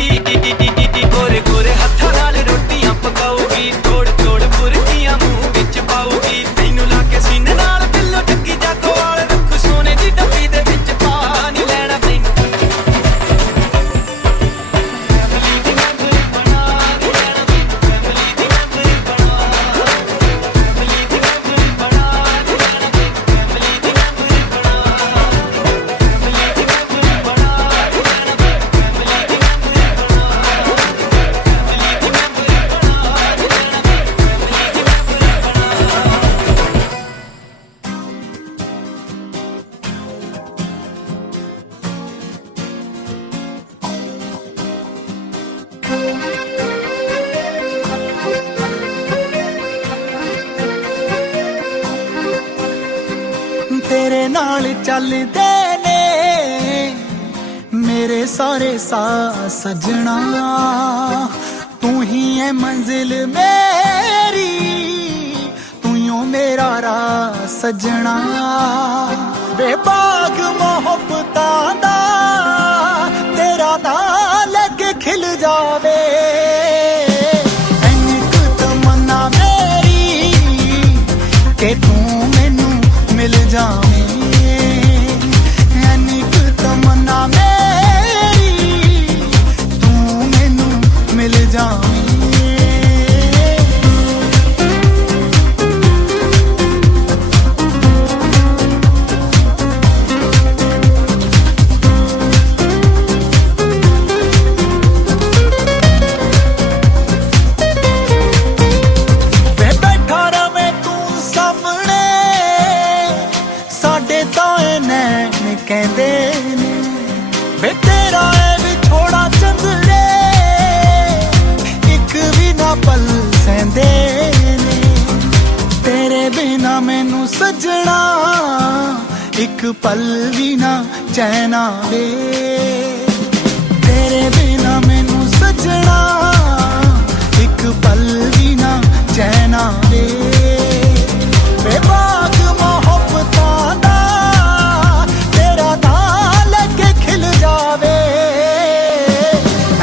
ਗੋਰੇ ਗੋਰੇ ਹੱਥਾਂ ਨਾਲ ਰੋਟੀਆਂ ਪਕਾਉਗੀ ਤੋੜ ਤੋੜ ਪੁਰਕੀਆਂ ਮੂੰਹ ਵਿੱਚ ਪਾਉਗੀ। ਤੈਨੂੰ ਲਾ ਕੇ ਸੀਨੇ ਨਾਲ ਬਿੱਲੋ ਟੱਕੀ ਜਾਗੋ ਵਾਲ ਰੱਖ ਸੋਨੇ ਦੀ ਡੱਬੀ ਦੇ ਵਿੱਚ ਪਾ ਨੀ ਲੈਣਾ ਤੈਨੂੰ। ਫੈਮਿਲੀ ਦੀ ਮੈਂਬਰ ਬਣਾ ਨੀ ਲੈਣਾ ਤੈਨੂੰ। ਫੈਮਿਲੀ ਦੀ ਮੈਂਬਰ ਬਣਾ। ਫੈਮਿਲੀ ਦੀ ਮੈਂਬਰ ਬਣਾ ਨੀ ਲੈਣਾ ਤੈਨੂੰ। ਫੈਮਿਲੀ ਦੀ ਮੈਂਬਰ ਬਣਾ। ਫੈਮਿਲੀ ਦੀ ਮੈਂਬਰ ਬਣਾ ਨੀ ਲੈਣਾ ਤੈਨੂੰ। ਫੈਮਿਲੀ ਦੀ ਮੈਂਬਰ ਬਣਾ। ਫੈਮਿਲੀ ਦੀ ਮੈਂਬਰ ਬਣਾ ਨੀ ਲੈਣਾ ਤੈਨੂੰ। ਫੈਮਿਲੀ ਦੀ ਮੈਂਬਰ ਬਣਾ। ਤੇਰੇ ਨਾਲ ਚੱਲਦੇ ਨੇ ਮੇਰੇ ਸਾਰੇ ਸਾਹ ਸਜਣਾ। ਤੂੰ ਹੀ ਹੈ ਮੰਜ਼ਿਲ ਮੇਰੀ ਤੂੰ ਹੀ ਮੇਰਾ ਰਾਹ ਸਜਣਾ। ਵੇ ਬਾਗ ਮੁਹੱਬਤਾਂ ਦਾ ਤੇਰਾ ਨਾਂ ਲੈ ਕੇ ਖਿਲ ਜਾਵੇ। ਐਨੀ ਕੁ ਤਮੰਨਾ ਮੇਰੀ ਕਿ ਤੂੰ ਮੈਨੂੰ ਮਿਲ ਜਾਵੇਂ। ਐਨੀ ਕੁ ਤਮੰਨਾ ਮੇਰੀ ਤੂੰ ਮੈਨੂੰ ਮਿਲ ਜਾਵੇਂ। ਵੇ ਬੈਠਾ ਰਵੇਂ ਤੂੰ ਸਾਹਮਣੇ ਸਾਡੇ ਤਾਂ ਇਹ ਨੈਣ ਕਹਿੰਦੇ ਨੇ। ਵੇ ਤੇਰਾ ਇਹ ਵਿਛੋੜਾ ਚੰਦਰੇ ਇੱਕ ਵੀ ਨਾ ਪਲ ਸਹਿੰਦੇ ਨੇ। ਤੇਰੇ ਬਿਨਾ ਮੈਨੂੰ ਸਜਣਾ ਇੱਕ ਪਲ ਵੀ ਨਾ ਚੈਨ ਆਵੇ। ਤੇਰੇ ਬਿਨਾ ਮੈਨੂੰ ਸਜਣਾ ਇੱਕ ਪਲ ਵੀ ਨਾ ਚੈਨ ਆਵੇ। ਵੇ ਬਾਗ ਮੁਹੱਬਤਾਂ ਦਾ ਤੇਰਾ ਨਾਂ ਲੈ ਕੇ ਖਿਲ ਜਾਵੇ।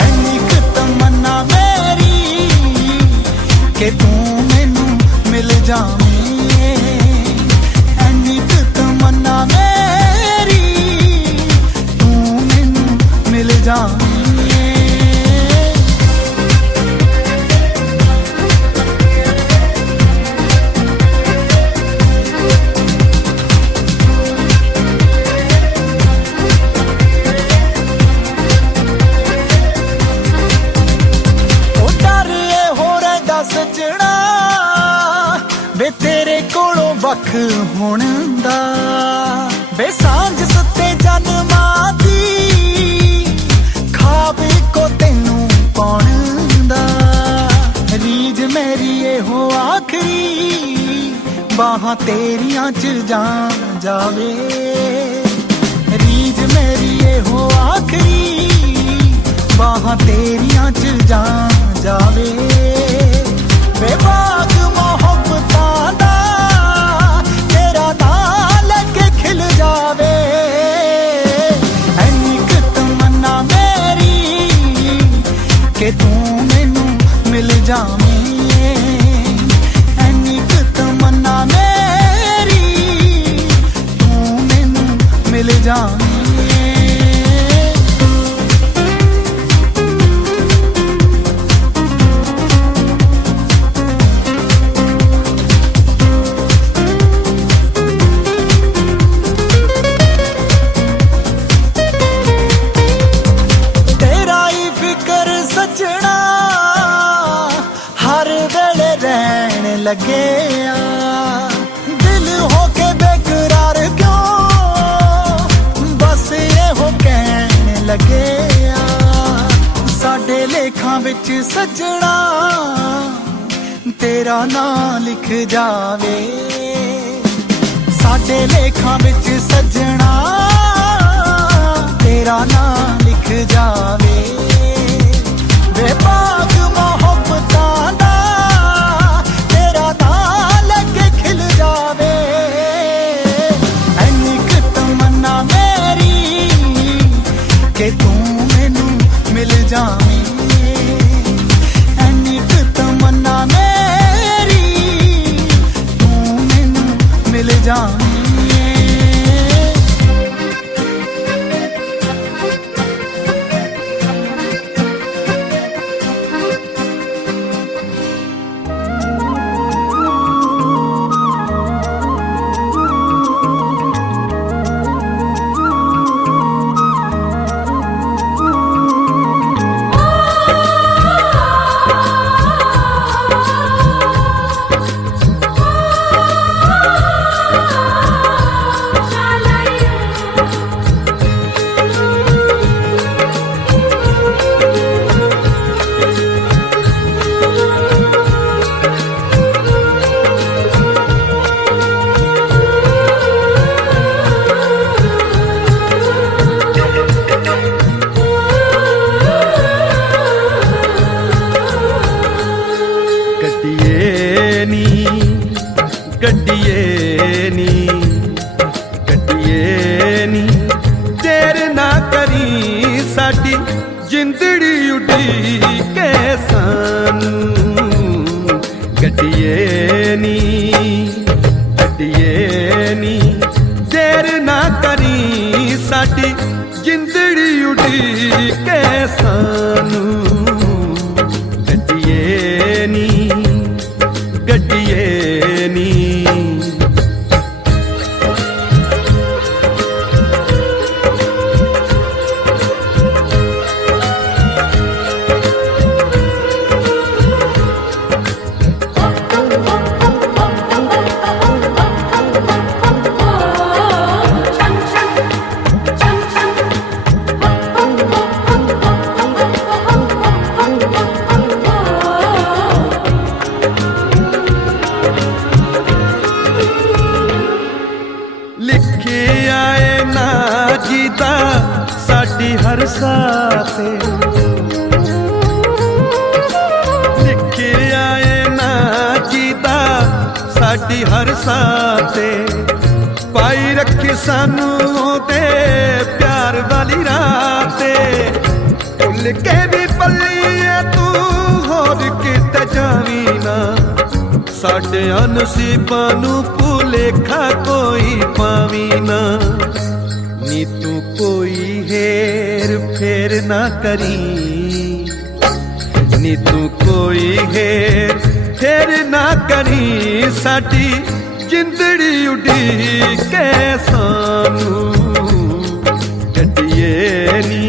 ਐਨੀ ਕੁ ਤਮੰਨਾ ਮੇਰੀ ਕਿ ਤੂੰ ਮੈਨੂੰ ਮਿਲ ਜਾਵੇਂ। ਐਨੀ ਕੁ ਤਮੰਨਾ ਮੇਰੀ ਤੂੰ ਮੈਨੂੰ ਮਿਲ ਜਾਵੇਂ। ਵੇ ਤੇਰੇ ਕੋਲੋਂ ਵੱਖ ਹੋਣ ਦਾ, ਵੇ ਸਾਂਝ ਸੁੱਤੇ ਜਨਮਾਂ ਦੀ ਖਾਬ ਇੱਕੋ ਤੈਨੂੰ ਪਾਉਣ ਦਾ। ਰੀਝ ਮੇਰੀ ਇਹੋ ਆਖਰੀ ਬਾਹਾਂ ਤੇਰੀਆਂ ਚ ਜਾ ਜਾਵੇ, ਰੀਝ ਮੇਰੀ ਇਹੋ ਆਖਰੀ ਬਾਹਾਂ ਤੇਰੀਆਂ ਚ ਜਾ ਜਾਵੇ। ਵੇ ਬਾਗ ਮੁਹੱਬਤਾਂ ਦਾ ਤੇਰਾ ਨਾਂ ਲੈ ਕੇ ਖਿਲ ਜਾਵੇ, ਐਨੀ ਕੁ ਤਮੰਨਾ ਮੇਰੀ ਕਿ ਤੂੰ ਮੈਨੂੰ ਮਿਲ ਜਾਵੇਂ, ਐਨੀ ਕੁ ਤਮੰਨਾ ਮੇਰੀ ਤੂੰ ਮੈਨੂੰ ਮਿਲ ਜਾਵੇਂ। ਲੱਗਿਆ ਦਿਲ ਹੋ ਕੇ ਬੇਕਰਾਰ ਕਿਉਂ, ਬਸ ਇਹੋ ਕਹਿਣ ਲੱਗਿਆ ਸਾਡੇ ਲੇਖਾਂ ਵਿੱਚ ਸੱਜਣਾ ਤੇਰਾ ਨਾਂ ਲਿਖ ਜਾਵੇ, ਸਾਡੇ ਲੇਖਾਂ ਵਿੱਚ ਸੱਜਣਾ ਤੇਰਾ ਨਾਂ ਲਿਖ ਜਾਵੇ। ਵੇ ਬਾਗ ਮੁਹੱਬਤਾਂ ਦਾ ਕਿ ਤੂੰ ਮੈਨੂੰ ਮਿਲ ਜਾਵੇਂ, ਐਨੀ ਕੁ ਤਮੰਨਾ ਮੇਰੀ ਤੂੰ ਮੈਨੂੰ ਮਿਲ ਜਾਵੇਂ। ਗੱਡੀਏ ਨੀ ਦੇਰ ਨਾ ਕਰੀ ਸਾਡੀ ਜਿੰਦੜੀ ਉਡੀਕੇ ਸਾਨੂੰ, ਗੱਡੀਏ ਨੀ ਦੇਰ ਨਾ ਕਰੀ ਸਾਡੀ ਜਿੰਦੜੀ ਉਡੀਕੇ ਸਾਨੂੰ, ਗੱਡੀਏ ਨੀ ਸਾਡੀ ਹਰ ਸਾਹ ਤੇ ਲਿਖਿਆ ਏ ਨਾ ਜੀਦਾ ਸਾਡੀ ਹਰ ਸਾਹ ਤੇ, ਪਾਈ ਰੱਖੀ ਸਾਨੂੰ ਤੇ ਪਿਆਰ ਵਾਲੀ ਰਾਹ ਤੇ, ਭੁੱਲ ਕੇ ਵੀ ਪੱਲੀਏ ਤੂੰ ਹੋਰ ਕਿਤੇ ਜਾਵੀਂ ਨਾ, ਸਾਡਿਆਂ ਨਸੀਬਾਂ ਨੂੰ ਭੁਲੇਖਾ ਕੋਈ ਪਾਵੀਂ ਨਾ, ਨੀ ਤੂੰ ਕੋਈ हेर फेर ना करी, नी तू कोई हेर फेर ना करी साडी जिंदड़ी उडीके सानू, गड्डिए नी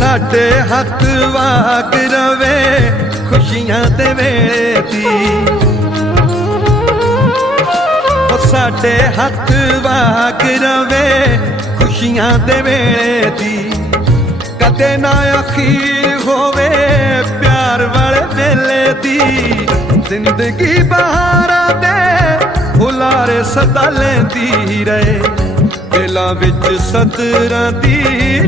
ਸਾਡੇ ਹੱਥ ਵਾਗ ਰਵੇ ਖੁਸ਼ੀਆਂ ਦੇ ਵੇਲੇ ਦੀ, ਉਹ ਸਾਡੇ ਹੱਥ ਵਾਗ ਰਵੇ ਖੁਸ਼ੀਆਂ ਦੇ ਵੇਲੇ ਦੀ। ਕਦੇ ਨਾ ਅਖੀਰ ਹੋਵੇ ਪਿਆਰ ਵਾਲੇ ਵੇਲੇ ਦੀ। ਜ਼ਿੰਦਗੀ ਬਹਾਰਾਂ ਦੇ ਹੁਲਾਰੇ ਸਦਾ ਲੈਂਦੀ ਰਹੇ, ਦਿਲਾਂ ਵਿੱਚ ਸਤਰਾਂ ਦੀ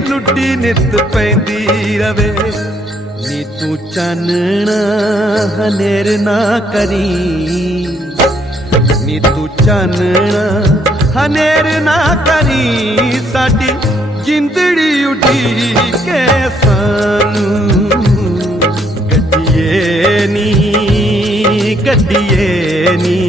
ਲੁੱਡੀ ਨਿੱਤ ਪੈਂਦੀ ਰਵੇ। ਨੀ ਤੂੰ ਚਾਨਣਾ ਹਨੇਰ ਨਾ ਕਰੀ, ਨੀ ਤੂੰ ਚਾਨਣਾ ਹਨੇਰ ਨਾ ਕਰੀ। ਸਾਡੀ ਜਿੰਦੜੀ ਉਡੀਕੇ ਸਾਨੂੰ ਗੱਡੀਏ ਨੀ, ਗੱਡੀਏ ਨੀ।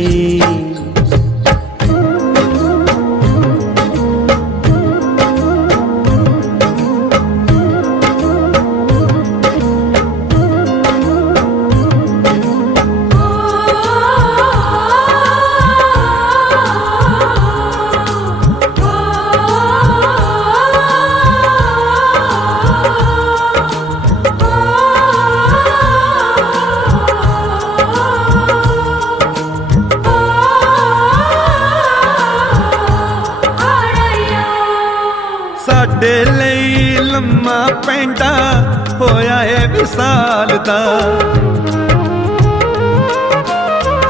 ਸਾਡੇ ਲਈ ਲੰਮਾ ਪੈਂਡਾ ਹੋਇਆ ਏ ਵਿਸਾਲ ਦਾ,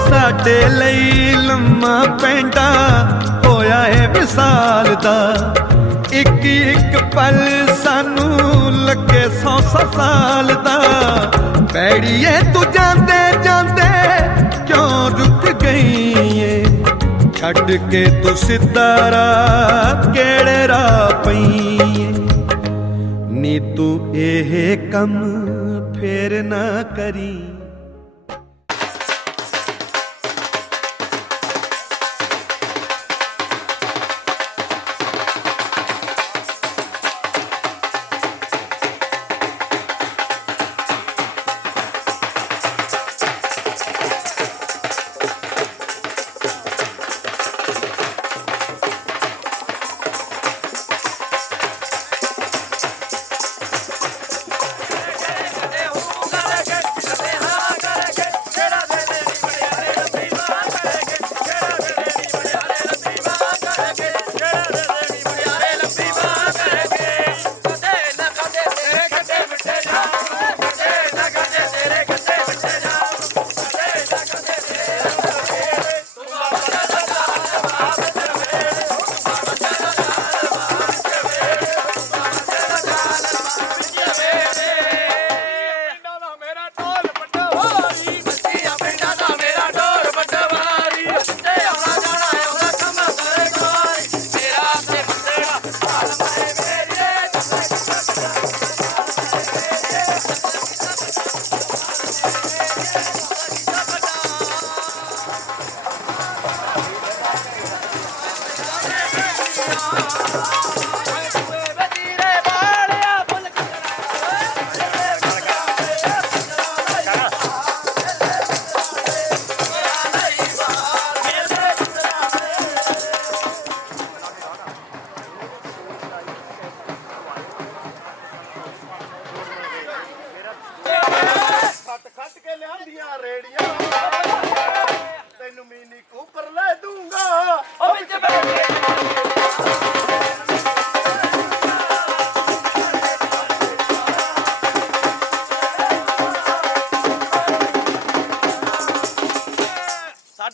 ਸਾਡੇ ਲਈ ਲੰਮਾ ਪੈਂਡਾ ਹੋਇਆ ਏ ਵਿਸਾਲ ਦਾ। ਇੱਕ ਇੱਕ ਪਲ ਸਾਨੂੰ ਲੱਗੇ 100 ਸਾਲ ਦਾ। ਪੈੜੀਏ ਤੂੰ ਜਾਂਦੇ ਜਾਂਦੇ ਕਿਉਂ ਰੁਕ ਗਈ ਏ, ਛੱਡ ਕੇ ਤੂੰ ਸਿੱਧਾ ਰਾਹ ਕਿਹੜੇ ਰਾਹ ਪਈ ਏ। ਨੀ ਤੂੰ ਇਹ ਕੰਮ ਫੇਰ ਨਾ ਕਰੀ।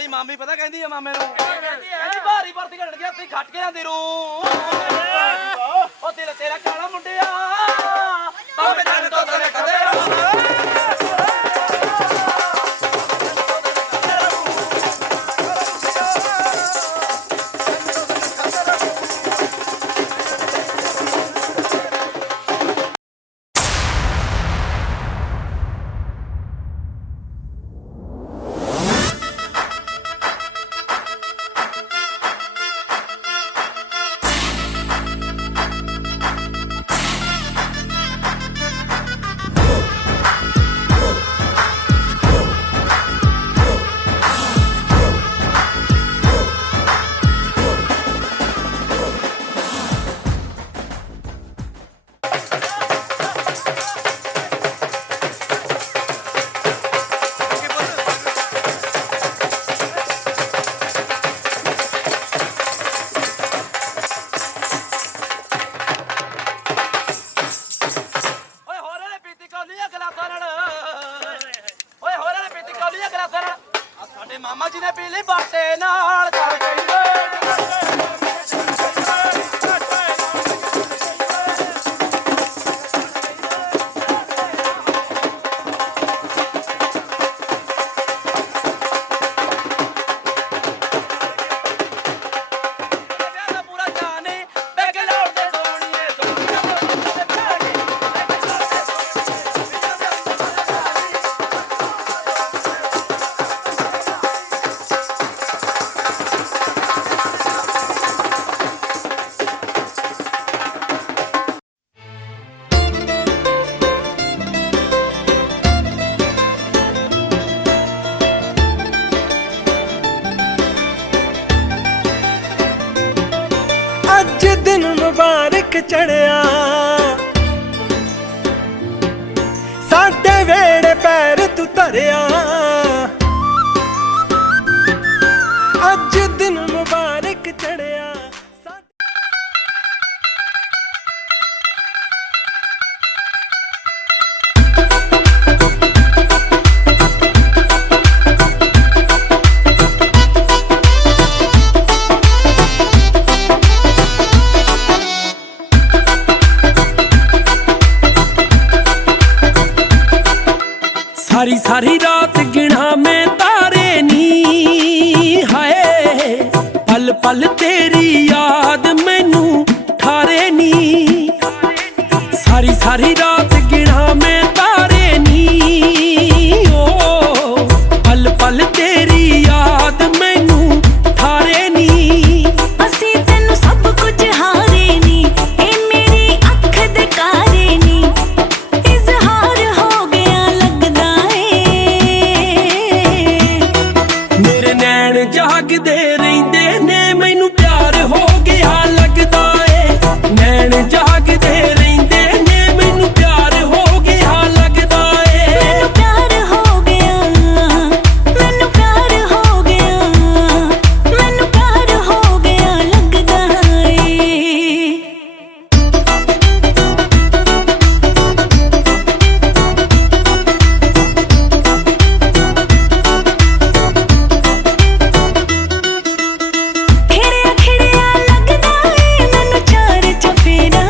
ਮਾਮੀ ਪਤਾ ਕਹਿੰਦੀ ਆ ਮਾਮੇ ਨੂੰ ਕਹਿੰਦੀ ਭਾਰੀ ਭਰਤੀ ਘੜਨ ਗਿਆ ਤੁਸੀਂ ਖੱਟ ਕੇ ਆਂਦੀ ਰੂ ਉਹ ਤੇਰਾ ਕਾਲਾ ਮੁੰਡਿਆ ਭਾਵੇਂ ਤੈਨੂੰ ਤੋਂ ਤੇਰੇ ਕਦੇ ਮਾਮਾ ਜੀ ਨੇ ਪੀ ਲਈ ਬਾਟੇ ਨਾਲ ਕਰ ਅੱਜ ਦਿਨ ਮੁਬਾਰਕ ਚੜਿਆ ਸਾਡੇ ਵੇੜੇ ਪੈਰ ਤੂੰ ਧਰਿਆ ਅੱਜ ਦਿਨ ਮੁਬਾਰਕ ਚੜਿਆ ਸਾਰੀ ਸਾਰੀ ਰਾਤ ਗਿਣਾ ਮੈਂ ਤਾਰੇ ਨੀ ਹਾਏ ਪਲ ਪਲ ਤੇਰੀ ਯਾਦ ਮੈਨੂੰ ਠਾਰੇ ਨੀ ਸਾਰੀ ਸਾਰੀ ਰਾਤ ਗਿਣਾ ਮੈਂ ਤਾਰੇ ਨੀ ਓ ਪਲ ਪਲ ਤੇਰੀ ਯਾਦ ਮੈਨੂੰ ਠਾਰੇ ਨੀ ਅਸੀਂ ਤੈਨੂੰ ਸਭ ਕੁਝ ਹਾਰੇ ਨੀ ਇਹ ਮੇਰੀ ਅੱਖ ਦੇ ਕਾਰੇ ਨੀ ਇਜ਼ਹਾਰ ਹੋ ਗਿਆ ਲੱਗਦਾ ਮੇਰੇ ਨੈਣ ਜਾਗਦੇ ਰਹਿੰਦੇ ਨੇ ਮੈਨੂੰ ਪਿਆਰ ਹੋ ਗਿਆ ਲੱਗਦਾ ਏ ਨੈਣ ਜਾਗਦੇ ਰਹਿੰਦੇ ਨੇ ਮੈਨੂੰ ਪਿਆਰ ਹੋ ਗਿਆ ਲੱਗਦਾ ਏ ਮੈਨੂੰ ਪਿਆਰ ਹੋ ਗਿਆ ਮੈਨੂੰ ਪਿਆਰ ਹੋ ਗਿਆ ਮੈਨੂੰ ਪਿਆਰ ਹੋ ਗਿਆ ਲੱਗਦਾ ਖਿੜਿਆ ਖਿੜਿਆ ਲੱਗਦਾ ਮੈਨੂੰ ਚਾਰ ਚਫੇਰਾ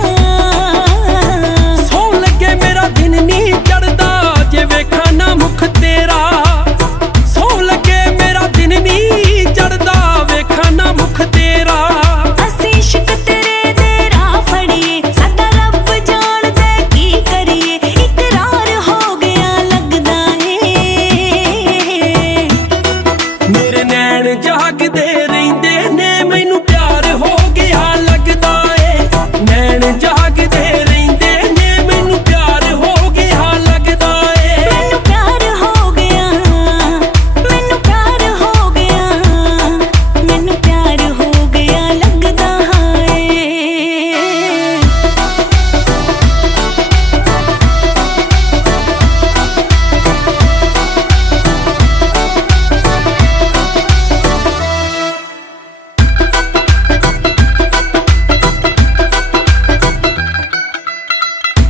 ਸੌ ਲੱਗੇ ਮੇਰਾ ਦਿਨ ਨਹੀਂ ਚੜਦਾ ਜੇ ਵੇਖਾਂ ਨਾ ਮੁਖ ਤੇਰਾ ਸੌ ਲੱਗੇ ਮੇਰਾ ਦਿਨ ਨਹੀਂ ਚੜਦਾ ਵੇਖਾਂ ਨਾ ਮੁਖ ਤੇਰਾ ਅਸੀਂ ਇਸ਼ਕ ਤੇਰੇ ਦੇ ਰਾਹ ਫੜੀਏ ਸਾਡਾ ਰੱਬ ਜਾਣਦਾ ਕੀ ਕਰੀਏ ਇਕਰਾਰ ਹੋ ਗਿਆ ਲੱਗਦਾ ਮੇਰੇ ਨੈਣ ਜਾਗਦੇ ਰਹਿੰਦੇ ਨੇ ਮੈਨੂੰ ਪਿਆਰ ਹੋ ਗਿਆ ਲੱਗਦਾ ਏ ਨੈਣ ਜਾਗਦੇ ਰਹਿੰਦੇ ਨੇ ਮੈਨੂੰ ਪਿਆਰ ਹੋ ਗਿਆ ਲੱਗਦਾ ਏ ਮੈਨੂੰ ਪਿਆਰ ਹੋ ਗਿਆ ਮੈਨੂੰ ਪਿਆਰ ਹੋ ਗਿਆ ਮੈਨੂੰ ਪਿਆਰ ਹੋ ਗਿਆ ਲੱਗਦਾ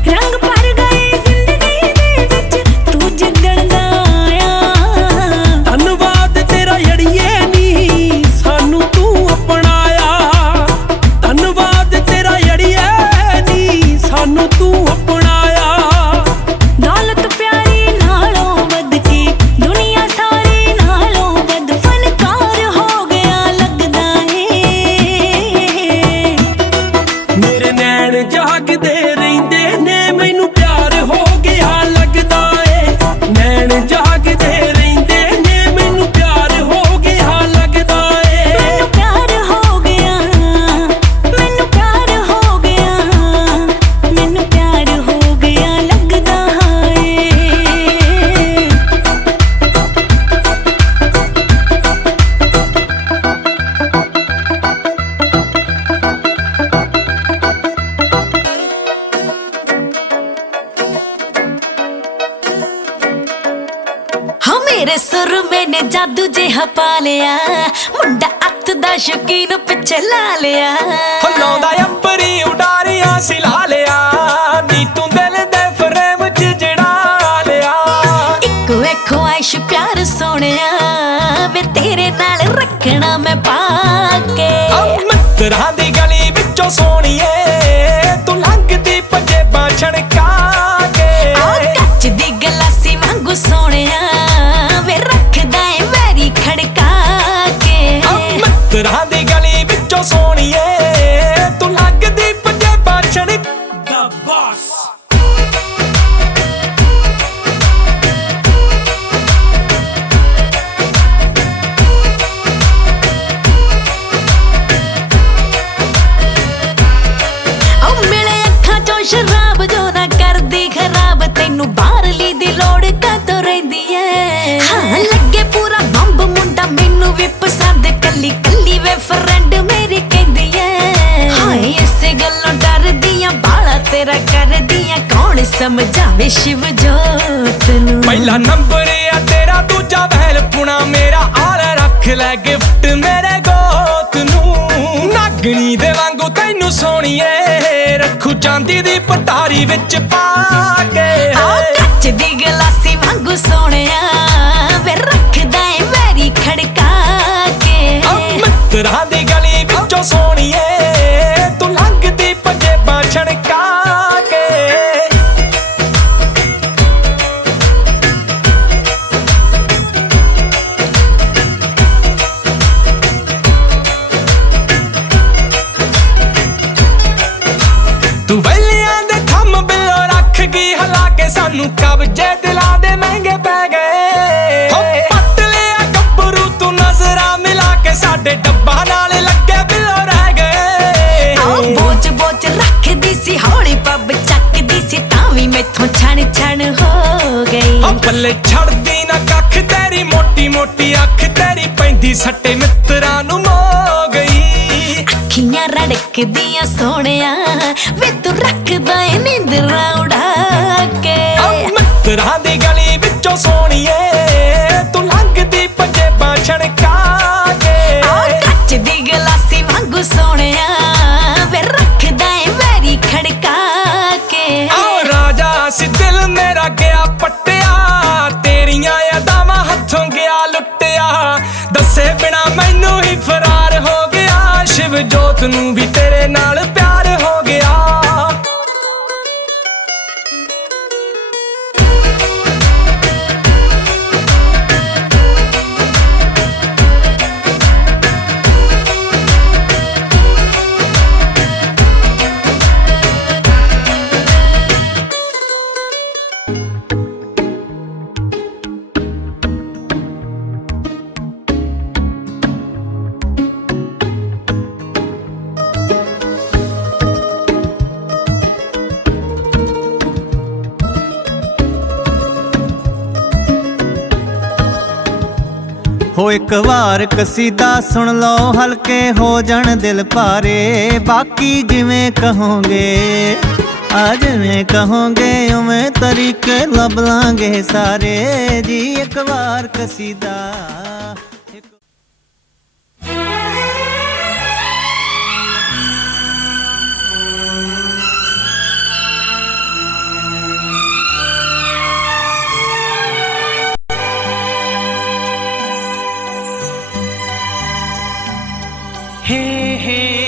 ਰੰਗ ਭਰ ਗਏ ਜ਼ਿੰਦਗੀ ਦੇ ਵਿੱਚ ਤੂੰ ਜਿੱਦਣ ਦਾ ਆਇਆ ਧੰਨਵਾਦ ਤੇਰਾ ਅੜੀਏ ਨੀ ਸਾਨੂੰ ਤੂੰ ਅਪਣਾਇਆ ਧੰਨਵਾਦ ਤੇਰਾ ਅੜੀਏ ਨੀ ਸਾਨੂੰ ਤੂੰ ਅਪਣਾਇਆ ਦੌਲਤ ਪਿਆਰੀ ਨਾਲੋਂ ਵੱਧ ਕੇ ਦੁਨੀਆ ਸਾਰੀ ਨਾਲੋਂ ਵੱਧ ਫਨਕਾਰ ਹੋ ਗਿਆ ਲੱਗਦਾ ਮੇਰੇ ਨੈਣ ਜਾਗਦੇ ਰਹਿੰਦੇ ਨੇ ਮੈਨੂੰ ਪਿਆਰ ਹੋ ਗਿਆ ਲੱਗਦਾ ਏ ਨੈਣ ਜਾਗਦੇ ਰਹਿੰਦੇ ਨੇ ਮੈਨੂੰ ਪਿਆਰ ਹੋ ਗਿਆ ਲੱਗਦਾ ਏ ਮੈਨੂੰ ਪਿਆਰ ਹੋ ਗਿਆ ਮੈਨੂੰ ਪਿਆਰ ਹੋ ਗਿਆ ਮੈਨੂੰ ਪਿਆਰ ਹੋ ਗਿਆ ਲੱਗਦਾ ਹਾਂ ਮੇਰੇ ਸੁਰਮੇ ਨੇ ਜਾਦੂ ਜਿਹਾ ਪਾ ਲਿਆ ਮੁੰਡਾ ਅੱਤ ਦਾ ਸ਼ੌਕੀਨ ਪਿੱਛੇ ਲਾ ਲਿਆ ਲਾਉਂਦਾ ਅੰਬਰੀ ਉਡਾਰੀਆਂ ਸਿਲਾ ਲਿਆ ਨੀ ਤੂੰ ਦਿਲ ਦੇ ਫਰੇਮ 'ਚ ਜੜਾ ਲਿਆ ਇੱਕ ਵੇਖੋ ਆਇਸ਼ ਪਿਆਰ ਸੋਹਣਿਆ ਵੇ ਵਿੱਚੋਂ ਸੋਹਣੀਏ ਤੂੰ ਲੰਘਦੀ ਪੰਜੇਬਾਂ ਛਣਕਾ ਕੇ ਕੱਚ ਦੀ ਗਲਾਸੀ ਵਾਂਗੂ ਸੋਹਣਿਆ ਵੇ ਰੱਖਦਾ ਏ ਵੈਰੀ ਖੜਕਾ ਕੇ ਮਿੱਤਰਾਂ ਦੀ ਗਲੀ ਵਿੱਚੋਂ ਸੋਹਣੀਏ ਤੂੰ ਲੰਘਦੀ ਪੰਜੇਬਾਂ ਛਣਕ ਦਾ ਬਾਸ ਸ਼ਰਾਬ ਜੋ ਨਾ ਕਰਦੀ ਖਰਾਬ ਤੈਨੂੰ ਬਾਹਰਲੀ ਦੀ ਲੋੜ ਕਾਤੋਂ ਰਹਿੰਦੀ ਏ ਹਾਂ ਲੱਗੇ ਪੂਰਾ ਬੰਬ ਮੁੰਡਾ ਮੈਨੂੰ ਵੀ ਪਸੰਦ ਕੱਲੀ ਕੱਲੀ ਵੇ ਫਰੈਂਡ ਮੇਰੀ ਕਹਿੰਦੀ ਏ ਹਾਏ ਇਸੇ ਗੱਲੋਂ ਡਰਦੀ ਆਂ ਬਾਲਾ ਤੇਰਾ ਕਰਦੀ ਆਂ ਕੌਣ ਸਮਝਾਵੇ ਸ਼ਿਵ ਜੋਤ ਨੂੰ ਪਹਿਲਾ ਨੰਬਰ ਆ ਤੇਰਾ ਦੂਜਾ ਵਹਿਲ ਪੁਣਾ ਮੇਰਾ ਆਲ ਰੱਖ ਲੈ ਗਿਫਟ ਮੇਰੇ ਗੋਤ ਨੂੰ ਨਾਗਣੀ ਦੇ ਵਾਂਗੂ ਤੈਨੂੰ ਸੋਹਣੀਏ ਰੱਖੂ ਚਾਂਦੀ ਦੀ ਪਟਾਰੀ ਵਿੱਚ ਪਾ ਕੇ ਕੱਚ ਦੀ ਗਲਾਸੀ ਵਾਂਗੂ ਸੋਹਣਿਆ ਵੇ ਰੱਖਦਾ ਏ ਵੈਰੀ ਖੜਕਾ ਕੇ ਮਿੱਤਰਾਂ ਦੀ ਗਲੀ ਵਿੱਚੋਂ ਸੋਹਣੀਏ ਤੂੰ ਲੰਘਦੀ ਪੰਜੇਬਾਂ ਛਣਕਾ ਕੇ ਤੂੰ ਵੈਲਿਆਂ ਦੇ ਥੰਮ ਬਿੱਲੋ ਰੱਖ ਗਈ ਹਲਾ ਕੇ ਸਾਨੂੰ ਕਬਜੇ ਦਿਲਾਂ ਦੇ ਮਹਿੰਗੇ ਪੈ ਗਏ ਹੋ ਪੱਟ ਲਿਆ ਗੱਭਰੂ ਤੂੰ ਨਜ਼ਰਾਂ ਮਿਲਾ ਕੇ ਸਾਡੇ ਡੱਬਾ ਨਾਲ ਲੱਗੇ ਬਿੱਲੋ ਰਹਿ ਗਏ ਬੋਚ ਬੋਚ ਰੱਖਦੀ ਸੀ ਹੌਲੀ ਪੱਬ ਚੱਕਦੀ ਸੀ ਤਾਂ ਵੀ ਮੈਥੋਂ ਛਣ ਛਣ ਹੋ ਗਈ ਪੱਲੇ ਛੱਡਦੀ ਨਾ ਕੱਖ ਤੇਰੀ ਮੋਟੀ ਮੋਟੀ ਅੱਖ ਤੇਰੀ ਪੈਂਦੀ ਸੱਟੇ ਮਿੱਤਰਾਂ ਨੂੰ ਮੋ ਗਈ ਅੱਖੀਆਂ ਰੜਕਦੀਆਂ ਸੋਹਣਿਆ ਵੇ ਤੂੰ ਰੱਖਦਾ ਏ ਨੀਂਦਰਾਂ ਉਡਾ ਕੇ ਮਿੱਤਰਾਂ ਦੀ ਗਲੀ ਵਿੱਚੋਂ ਸੋਹਣੀਏ ਤੂੰ ਲੰਘਦੀ ਪੰਜੇਬਾਂ ਛਣਕਾ ਕੇ ਕੱਚ ਦੀ ਗਲਾਸੀ ਵਾਂਗੂ ਸੋਹਣਿਆ ਵੇ ਰੱਖਦਾ ਏ ਵੈਰੀ ਖੜਕਾ ਕੇ ਰਾਜਾ ਸੀ ਦਿਲ ਮੇਰਾ ਗਿਆ ਪੱਟਿਆ ਤੇਰੀਆਂ ਯਾਦਾਂ ਹੱਥੋਂ ਗਿਆ ਲੁੱਟਿਆ ਦੱਸੇ ਬਿਨਾ ਮੈਨੂੰ ਹੀ ਫਰਾਰ ਹੋ ਗਿਆ ਸ਼ਿਵ ਜੋਤ ਨੂੰ ਵੀ ਤੇਰੇ ਨਾਲ ਪਿਆਰ ਹੋ ਗਿਆ ਹੋ ਇੱਕ ਵਾਰ ਕਸੀਦਾ ਸੁਣ ਲਓ ਹਲਕੇ ਹੋ ਜਾਣ ਦਿਲ ਭਾਰੇ ਬਾਕੀ ਜਿਵੇਂ ਕਹੋਗੇ ਆ ਜਿਵੇਂ ਕਹੋਗੇ ਉਵੇਂ ਤਰੀਕੇ ਲੱਭ ਲਾਂਗੇ ਸਾਰੇ ਜੀ ਇੱਕ ਵਾਰ ਕਸੀਦਾ hey hey